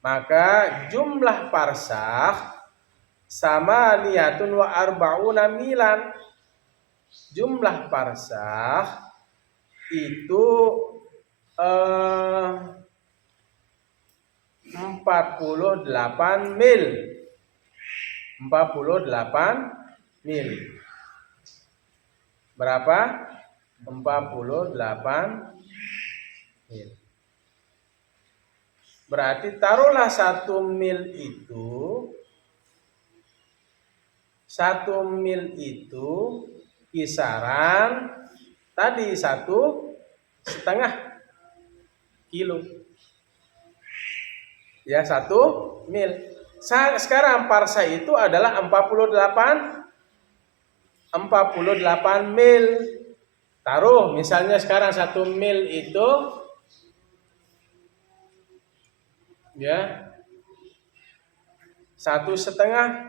maka jumlah parsakh sama niyatun wa arba'una milan. Jumlah parsakh itu 48 mil. 48 mil. Berapa? 48 mil. Berarti taruhlah 1 mil itu kisaran tadi 1,5 kilo. Ya, 1 mil. Sekarang parsa itu adalah 48 mil. Taruh misalnya sekarang 1 mil itu ya 1,5.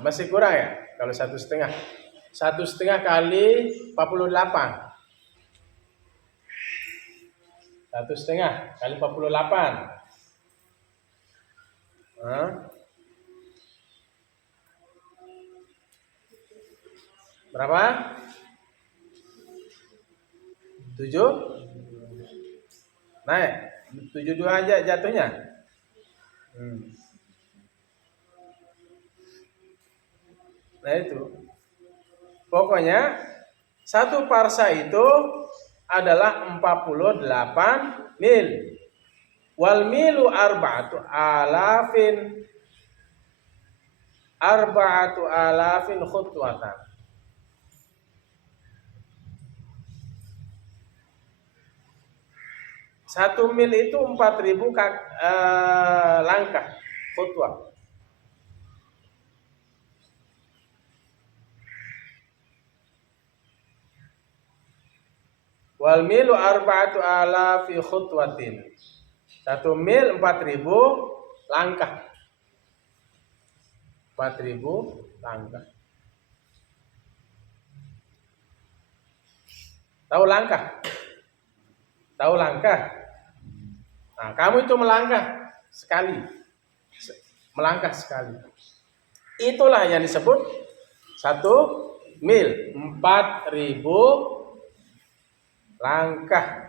Masih kurang ya kalau 1,5. 1,5 kali 48. 1,5 kali 48. Berapa? 7. Naik. 72 aja jatuhnya. Nah itu. Pokoknya 1 parsa itu adalah 48 mil. Wal milu arba'atu alafin khutwatan. 1 mil itu 4.000 langkah khutwah. Wal milu arba'atu alafi khutwatin. 1 mil 4.000 langkah. 4.000 langkah. Tahu langkah? Tahu langkah? Nah, kamu itu melangkah sekali. Melangkah sekali. Itulah yang disebut 1 mil. 4.000 langkah.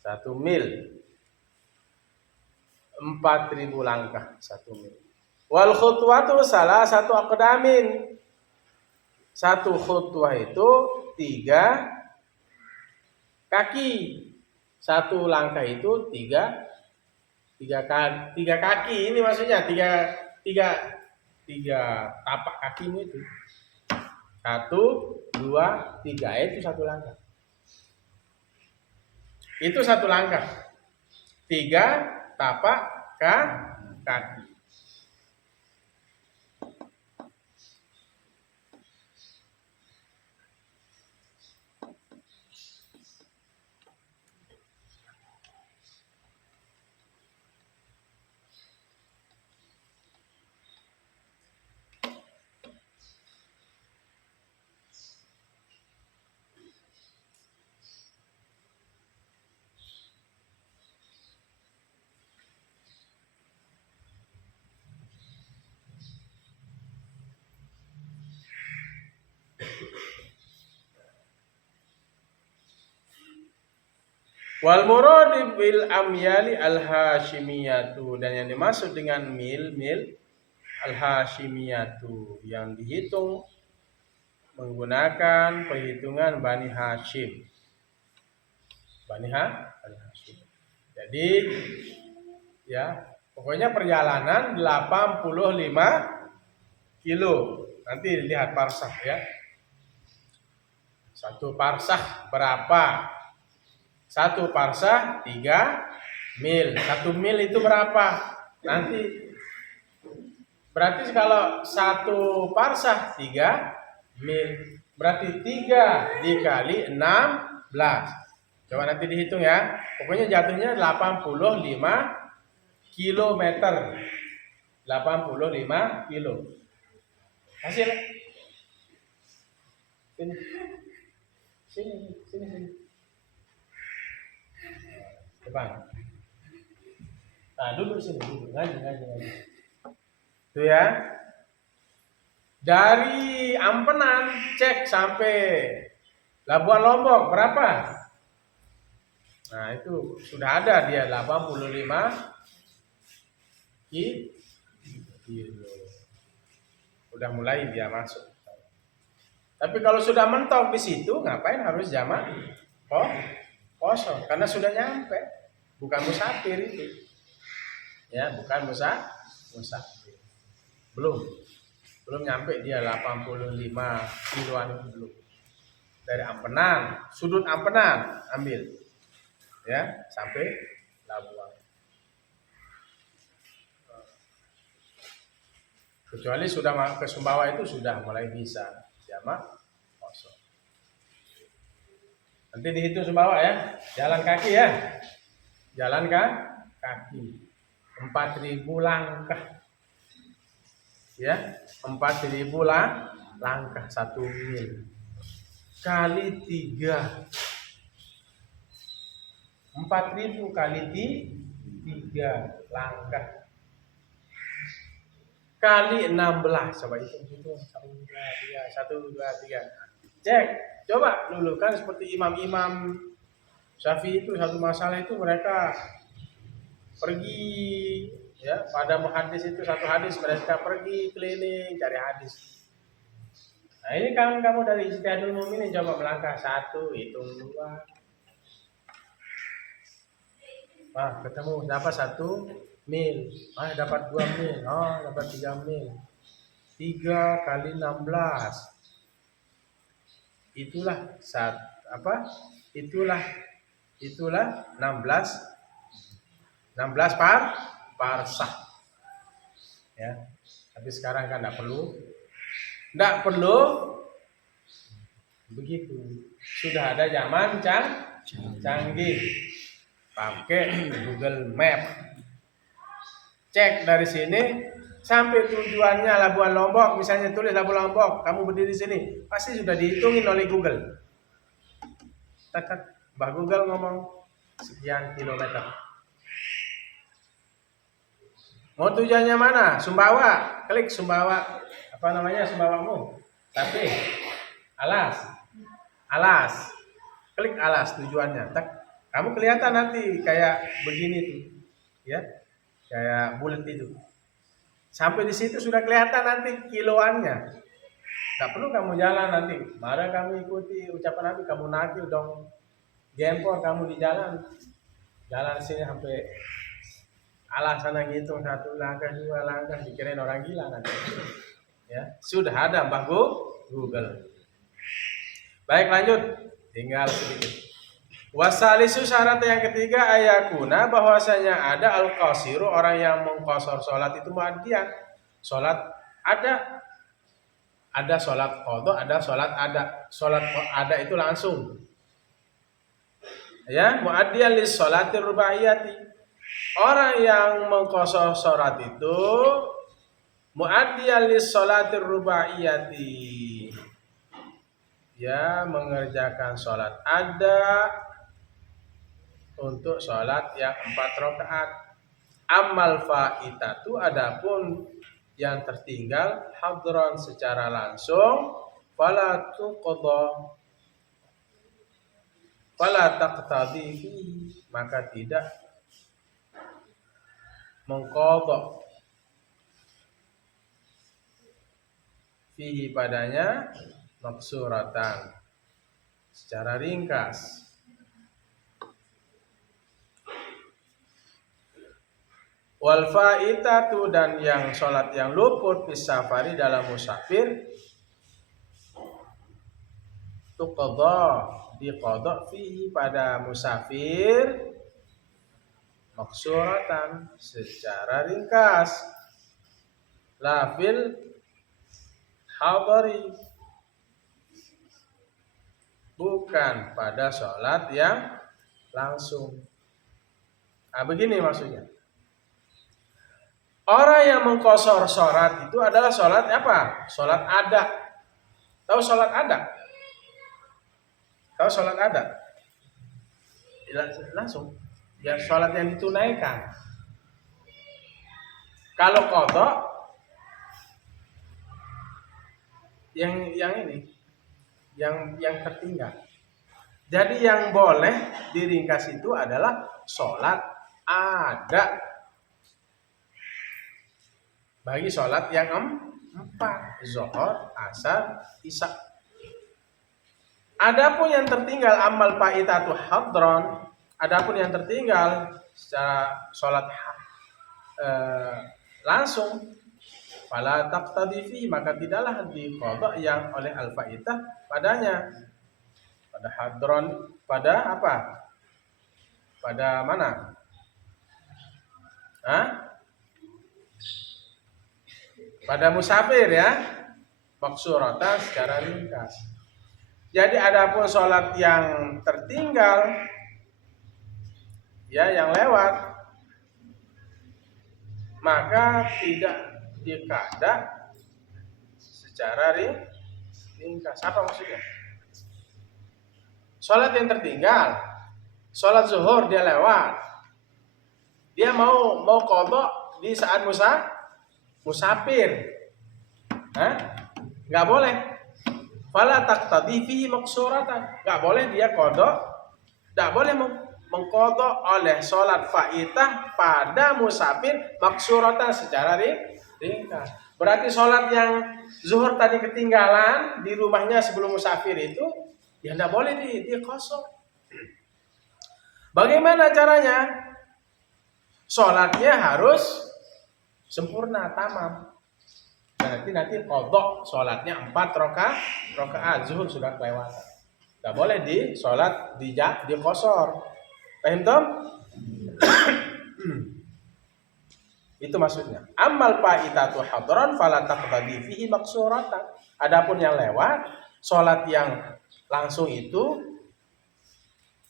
1 mil. 4.000 langkah 1 mil. Wal khutwatu salah satu aqdamin. 1 khutwah itu 3 kaki. 1 langkah itu 3 kaki. Ini maksudnya 3 tapak kakimu itu. 1, 2, 3 itu 1 langkah. Itu 1 langkah. 3 tapak kaki. Wal murad bil amyali al hashimiyatu, dan yang dimaksud dengan mil al hashimiyatu yang dihitung menggunakan perhitungan Bani Hashim. Bani Hashim. Jadi ya, pokoknya perjalanan 85 kilo. Nanti lihat parsah ya. 1 parsah berapa? 1 parsah 3 mil. 1 mil itu berapa? Nanti berarti kalau 1 parsah 3 mil, berarti 3 dikali 16. Coba nanti dihitung ya. Pokoknya jatuhnya 85 kilometer. 85 kilo. Kasih lah. Sini. Sini, sini, sini. Depan. Nah, duduk sini, duduk. Ngaji. Itu ya. Dari Ampenan cek sampai Labuan Lombok berapa? Nah, itu sudah ada dia 85 kilo. Udah mulai dia masuk. Tapi kalau sudah mentok di situ, ngapain harus jamak kosong? Karena sudah nyampe, bukan musafir itu. Ya, bukan musafir. Belum nyampe dia 85 kiloan itu belum. Dari Ampenan, sudut Ampenan ambil. Ya, sampai Labuan. Kecuali sudah ke Sumbawa itu sudah mulai bisa jamak kosong. Nanti dihitung Sumbawa ya, jalan kaki ya. Jalan kaki. 4.000 langkah. Ya, 4.000 langkah 1 mil. Kali 3. 4.000 kali 3 langkah. Kali 16. Coba hitung. 1, 2, 3. Cek. Coba dulu kan seperti imam-imam Syafi'i itu satu masalah itu mereka pergi ya, pada muhaddis itu satu hadis mereka pergi keliling cari hadis. Nah, ini kan kamu dari Ijtihadul Mu'minin coba melangkah 1, hitung 2. Wah, ketemu dapat 1 mil. Dapat 2 mil. Dapat 3 mil. 3 kali 16. Itulah Itulah 16 parsah. Ya. Tapi sekarang kan enggak perlu begitu. Sudah ada zaman canggih. Pakai Google Map. Cek dari sini sampai tujuannya Labuan Lombok, misalnya tulis Labuan Lombok, kamu berdiri di sini, pasti sudah dihitungin oleh Google. Mbak Google ngomong sekian kilometer. Mau tujuannya mana? Sumbawa, klik Sumbawa. Apa namanya Sumbawamu? Tapi Alas. Klik Alas tujuannya. Kamu kelihatan nanti kayak begini tuh. Ya. Kayak bulat itu. Sampai di situ sudah kelihatan nanti kiloannya. Enggak perlu kamu jalan nanti. Mari kamu ikuti ucapan Nabi, kamu nakil dong. Gempor kamu di jalan. Jalan sini sampai Alas sana gitu, 1 langkah 2 langkah, dikirain orang gila nanti. Ya, sudah ada Mbak Google. Baik, lanjut. Tinggal sedikit. Wasalisu syarat yang ketiga ayakuna, bahwasanya ada al-qasiru, orang yang mengqasar salat itu muaddiyan. Salat ada salat qadha, ada salat ada. Salat ada itu langsung. Ya, muaddiyan lis shalatir rubaiyati. Orang yang mengqasar salat itu muaddiyan lis shalatir rubaiyati. Ya, mengerjakan salat ada untuk sholat yang 4 rakaat. Amal faitatu, adapun yang tertinggal hadran secara langsung, fala taqtadi, maka tidak mengqadha fihi padanya maksuratan secara ringkas. Wal faitatu, dan yang sholat yang luput fis safari dalam musafir, tuqadha diqadha fihi pada musafir maksuratan secara ringkas, la fil hadari, bukan pada sholat yang langsung. Begini maksudnya. Orang yang mengqashar sholat itu adalah sholat apa? Sholat ada. Tahu sholat ada? Tahu sholat ada? Langsung. Ya sholat yang ditunaikan. Kalau qadha yang ini, yang tertinggal. Jadi yang boleh diringkas itu adalah sholat ada. Bagi sholat yang 4, zuhur, asar, isya. Adapun yang tertinggal amal faitatu hadron, adapun yang tertinggal secara sholat langsung, fala taqtadi fi, maka tidaklah diqadha yang oleh al-faitah padanya. Pada hadron, pada apa? Pada mana? Pada musafir ya, maksuratan secara ringkas. Jadi adapun sholat yang tertinggal, ya yang lewat, maka tidak diqadha secara ringkas. Apa maksudnya? Sholat yang tertinggal, sholat zuhur dia lewat, dia mau qadha di saat musafir, nggak boleh. Fala taqtadi fihi maksuratan, nggak boleh dia qadha, nggak boleh mengqadha oleh sholat faitah pada musafir maksuratan secara ringkas. Berarti sholat yang zuhur tadi ketinggalan di rumahnya sebelum musafir itu, ya nggak boleh di qasar. Bagaimana caranya? Sholatnya harus sempurna, tamam. Berarti nanti qadha sholatnya 4 rakaat, zuhur sudah kelewatan. Nggak boleh di sholat di qasar. Paham tom? Itu maksudnya. Amal faitatu hadran fala taqtadi fihi maksuratan. Adapun yang lewat, sholat yang langsung itu,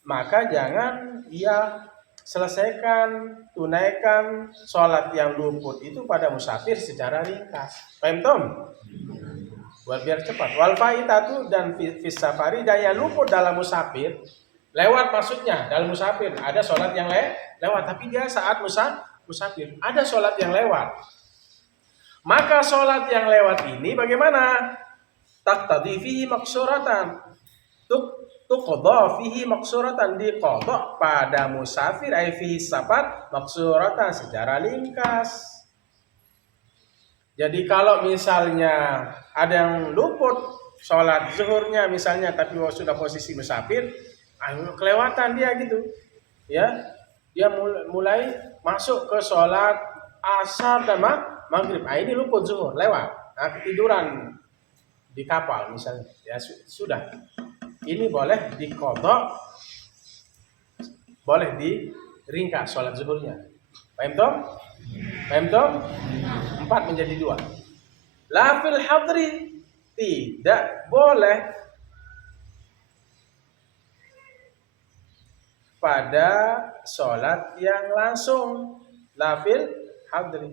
maka jangan ia selesaikan, tunaikan sholat yang luput itu pada musafir secara ringkas. Paham tom? Biar cepat. Wal faitatu dan fis safari, dan yang luput dalam musafir, lewat maksudnya dalam musafir ada sholat yang lewat, tapi dia saat musafir ada sholat yang lewat. Maka sholat yang lewat ini bagaimana? Taqtadi fihi maksuratan. Tuqadha fihi maksuratan, diqadha pada musafir ay fihi safar maksuratan secara ringkas. Jadi kalau misalnya ada yang luput sholat zuhurnya misalnya, tapi sudah posisi musafir, kelewatan dia gitu, ya, dia mulai masuk ke sholat asar dan maghrib, ini luput zuhur, lewat, ketiduran di kapal misalnya, ya sudah. Ini boleh diqadha, boleh diringkas sholat zuhurnya. Paham tom? Paham tom? 4 menjadi 2. La fil hadri, tidak boleh pada sholat yang langsung. La fil hadri,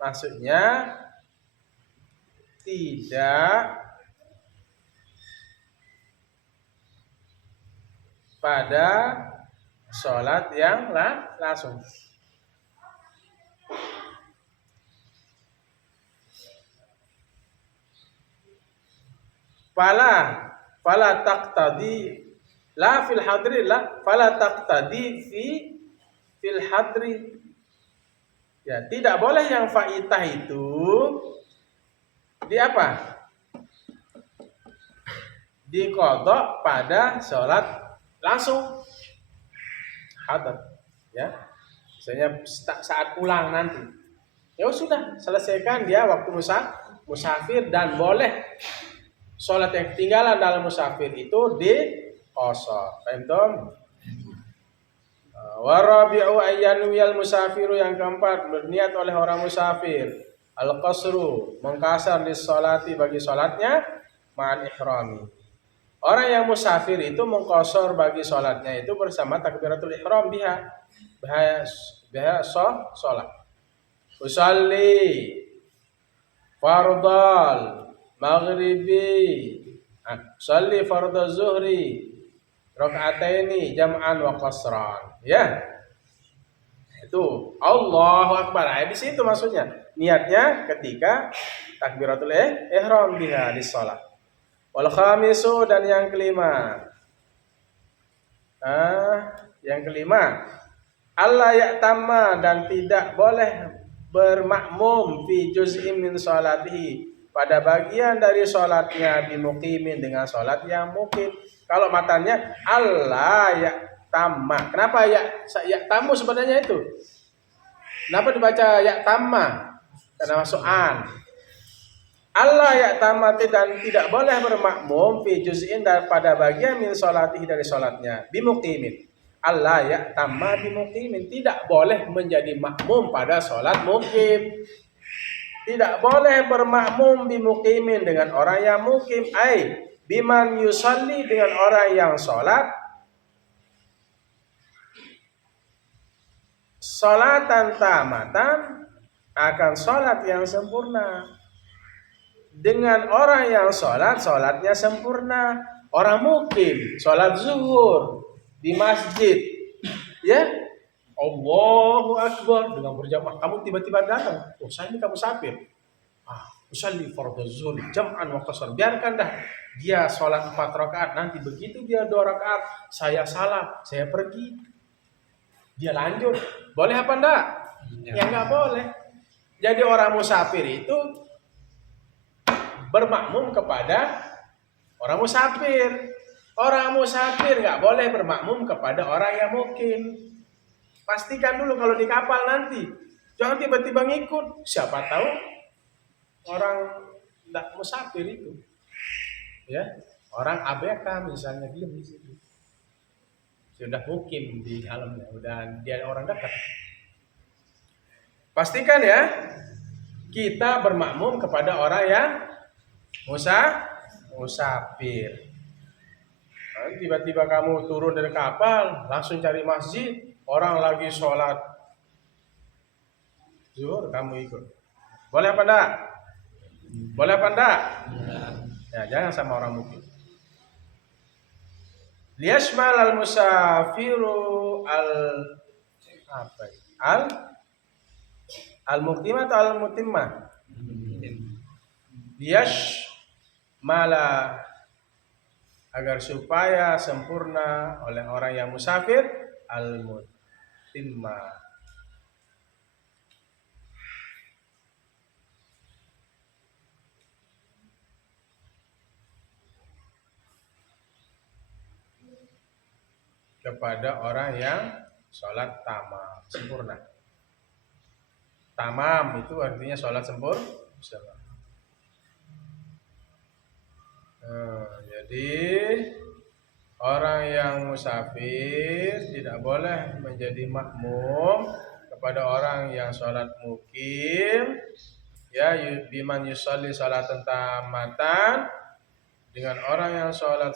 maksudnya tidak pada sholat yang langsung. Fala taqtadi la fil hadri, la fala taqtadi fil hadri. Ya, tidak boleh yang faitah itu di apa? Diqadha pada sholat langsung hadar, ya. Misalnya saat pulang nanti, ya sudah selesaikan dia waktu musafir, dan boleh sholat yang ketinggalan dalam musafir itu di qasar. Paham tom? Warabi'u ayyanwiyal musafiru, yang keempat berniat oleh orang musafir al-qasru, mengkasar di sholati bagi sholatnya ma'al ihrami. Orang yang musafir itu mengqasar bagi sholatnya itu bersama takbiratul ihram biha sholat. usalli fardal maghribi, usalli fardal zuhri rakaataini jam'an wa qasran. Ya. Itu Allahu Akbar. Nah, di situ maksudnya. Niatnya ketika takbiratul ihram biha di salat. Wal khamisu, dan yang kelima. Yang kelima, Allah ya'tamma, dan tidak boleh bermakmum fi juz'in min salatihi, pada bagian dari salatnya, bimuqimin, dengan salat yang mukim. Kalau matanya Allah ya'tamma. Kenapa ya'tamu sebenarnya itu? Kenapa dibaca ya'tamma? Karena masuk an. Allah ya'tamati, dan tidak boleh bermakmum fi juz'in, pada bagian min salatihi, dari salatnya, bimuqimin. Allah ya'tamma bimuqimin, tidak boleh menjadi makmum pada salat mukim. Tidak boleh bermakmum bimuqimin, dengan orang yang mukim, biman yusalli, dengan orang yang salat salatan tamatan, akan salat yang sempurna. Dengan orang yang salatnya sempurna. Orang mukim salat zuhur di masjid, ya, Allahu Akbar dengan berjamaah. Kamu tiba-tiba datang, saya ini kamu musafir. Usalli fardhu zuhur jam'an wa qasar. Biarkan dah dia salat 4 rakaat, nanti begitu dia 2 rakaat, saya salat, saya pergi. Dia lanjut. Boleh apa enggak? Ya enggak boleh. Jadi orang musafir itu bermakmum kepada orang musafir. Orang musafir nggak boleh bermakmum kepada orang yang mukim. Pastikan dulu kalau di kapal nanti. Jangan tiba-tiba ngikut. Siapa tahu orang nggak musafir itu, ya, orang ABK misalnya, dia di situ. Sudah mukim di alamnya, udah dia orang dekat. Pastikan ya, kita bermakmum kepada orang yang musafir. Tiba-tiba kamu turun dari kapal, langsung cari masjid, orang lagi sholat zuhur, kamu ikut. Boleh apa enggak? Boleh apa enggak? Ya, jangan sama orang mukim. Liyashmal al-musafiru al-muqimah atau al-mutimah? Liyashmala, agar supaya sempurna oleh orang yang musafir, al-mutimah, kepada orang yang sholat tamam, sempurna. Tamam itu artinya sholat sempurna. Jadi orang yang musafir tidak boleh menjadi makmum kepada orang yang sholat mukim, ya, biman yusalli sholatan tamatan, dengan orang yang sholat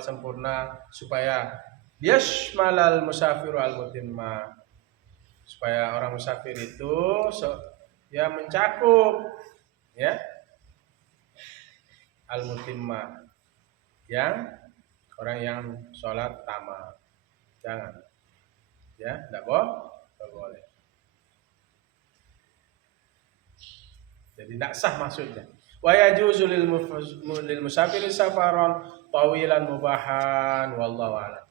sempurna, supaya yashmalal musafiru al-mutimma, supaya orang musafir itu ya mencakup, ya, al-mutimma, yang orang yang sholat tamam. Jangan, ya, tidak boleh. Jadi tidak sah maksudnya. Wa yajuzu lil musafir safaran tawilan mubahan, wallahu a'lam.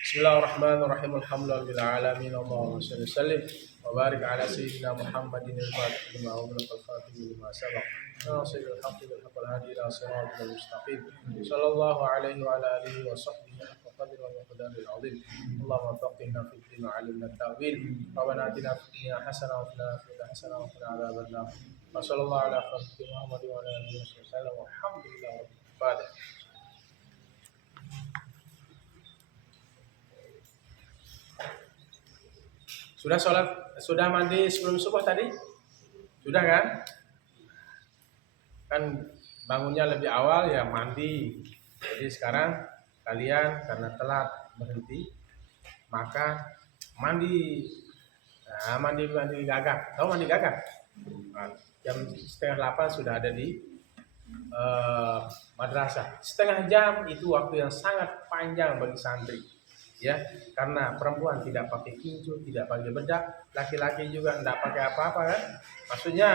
Bismillahirrahmanirrahim. Alhamdulillahil alamin. Allahumma shalli wa sallim wa barik ala sayyidina Muhammadin al-fatih lima ughliqa al-khatimi lima sabaq nasiril haqqi bil haqqil hadi ila siratal mustaqim. Sallallahu alaihi wa ala alihi wa sahbihi wa qadri wa miqdaril azim. Allahumma faqihna fid din wa 'allimna at-ta'wil. Rabbana atina fid dunya hasanah wa fil akhirati hasanah wa qina adzaban nar. Wassallallahu ala khairil Muhammad wa ala alihi wasallam. Walhamdulillahi rabbil alamin. Sudah sholat, sudah mandi sebelum subuh tadi? Sudah kan? Kan bangunnya lebih awal ya mandi. Jadi sekarang kalian karena telat berhenti, maka mandi Nah, mandi gagak. Tahu mandi gagak? Nah, jam 7:30 sudah ada di madrasah. Setengah jam itu waktu yang sangat panjang bagi santri. Ya, karena perempuan tidak pakai kincu, tidak pakai bedak, laki-laki juga tidak pakai apa-apa kan? Maksudnya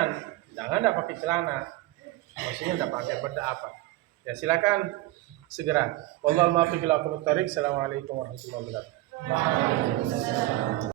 jangan tidak pakai celana. Maksudnya tidak pakai bedak apa. Ya silakan segera. Wallahul muwaffiq ila aqwamit thoriq. Assalamualaikum warahmatullahi wabarakatuh.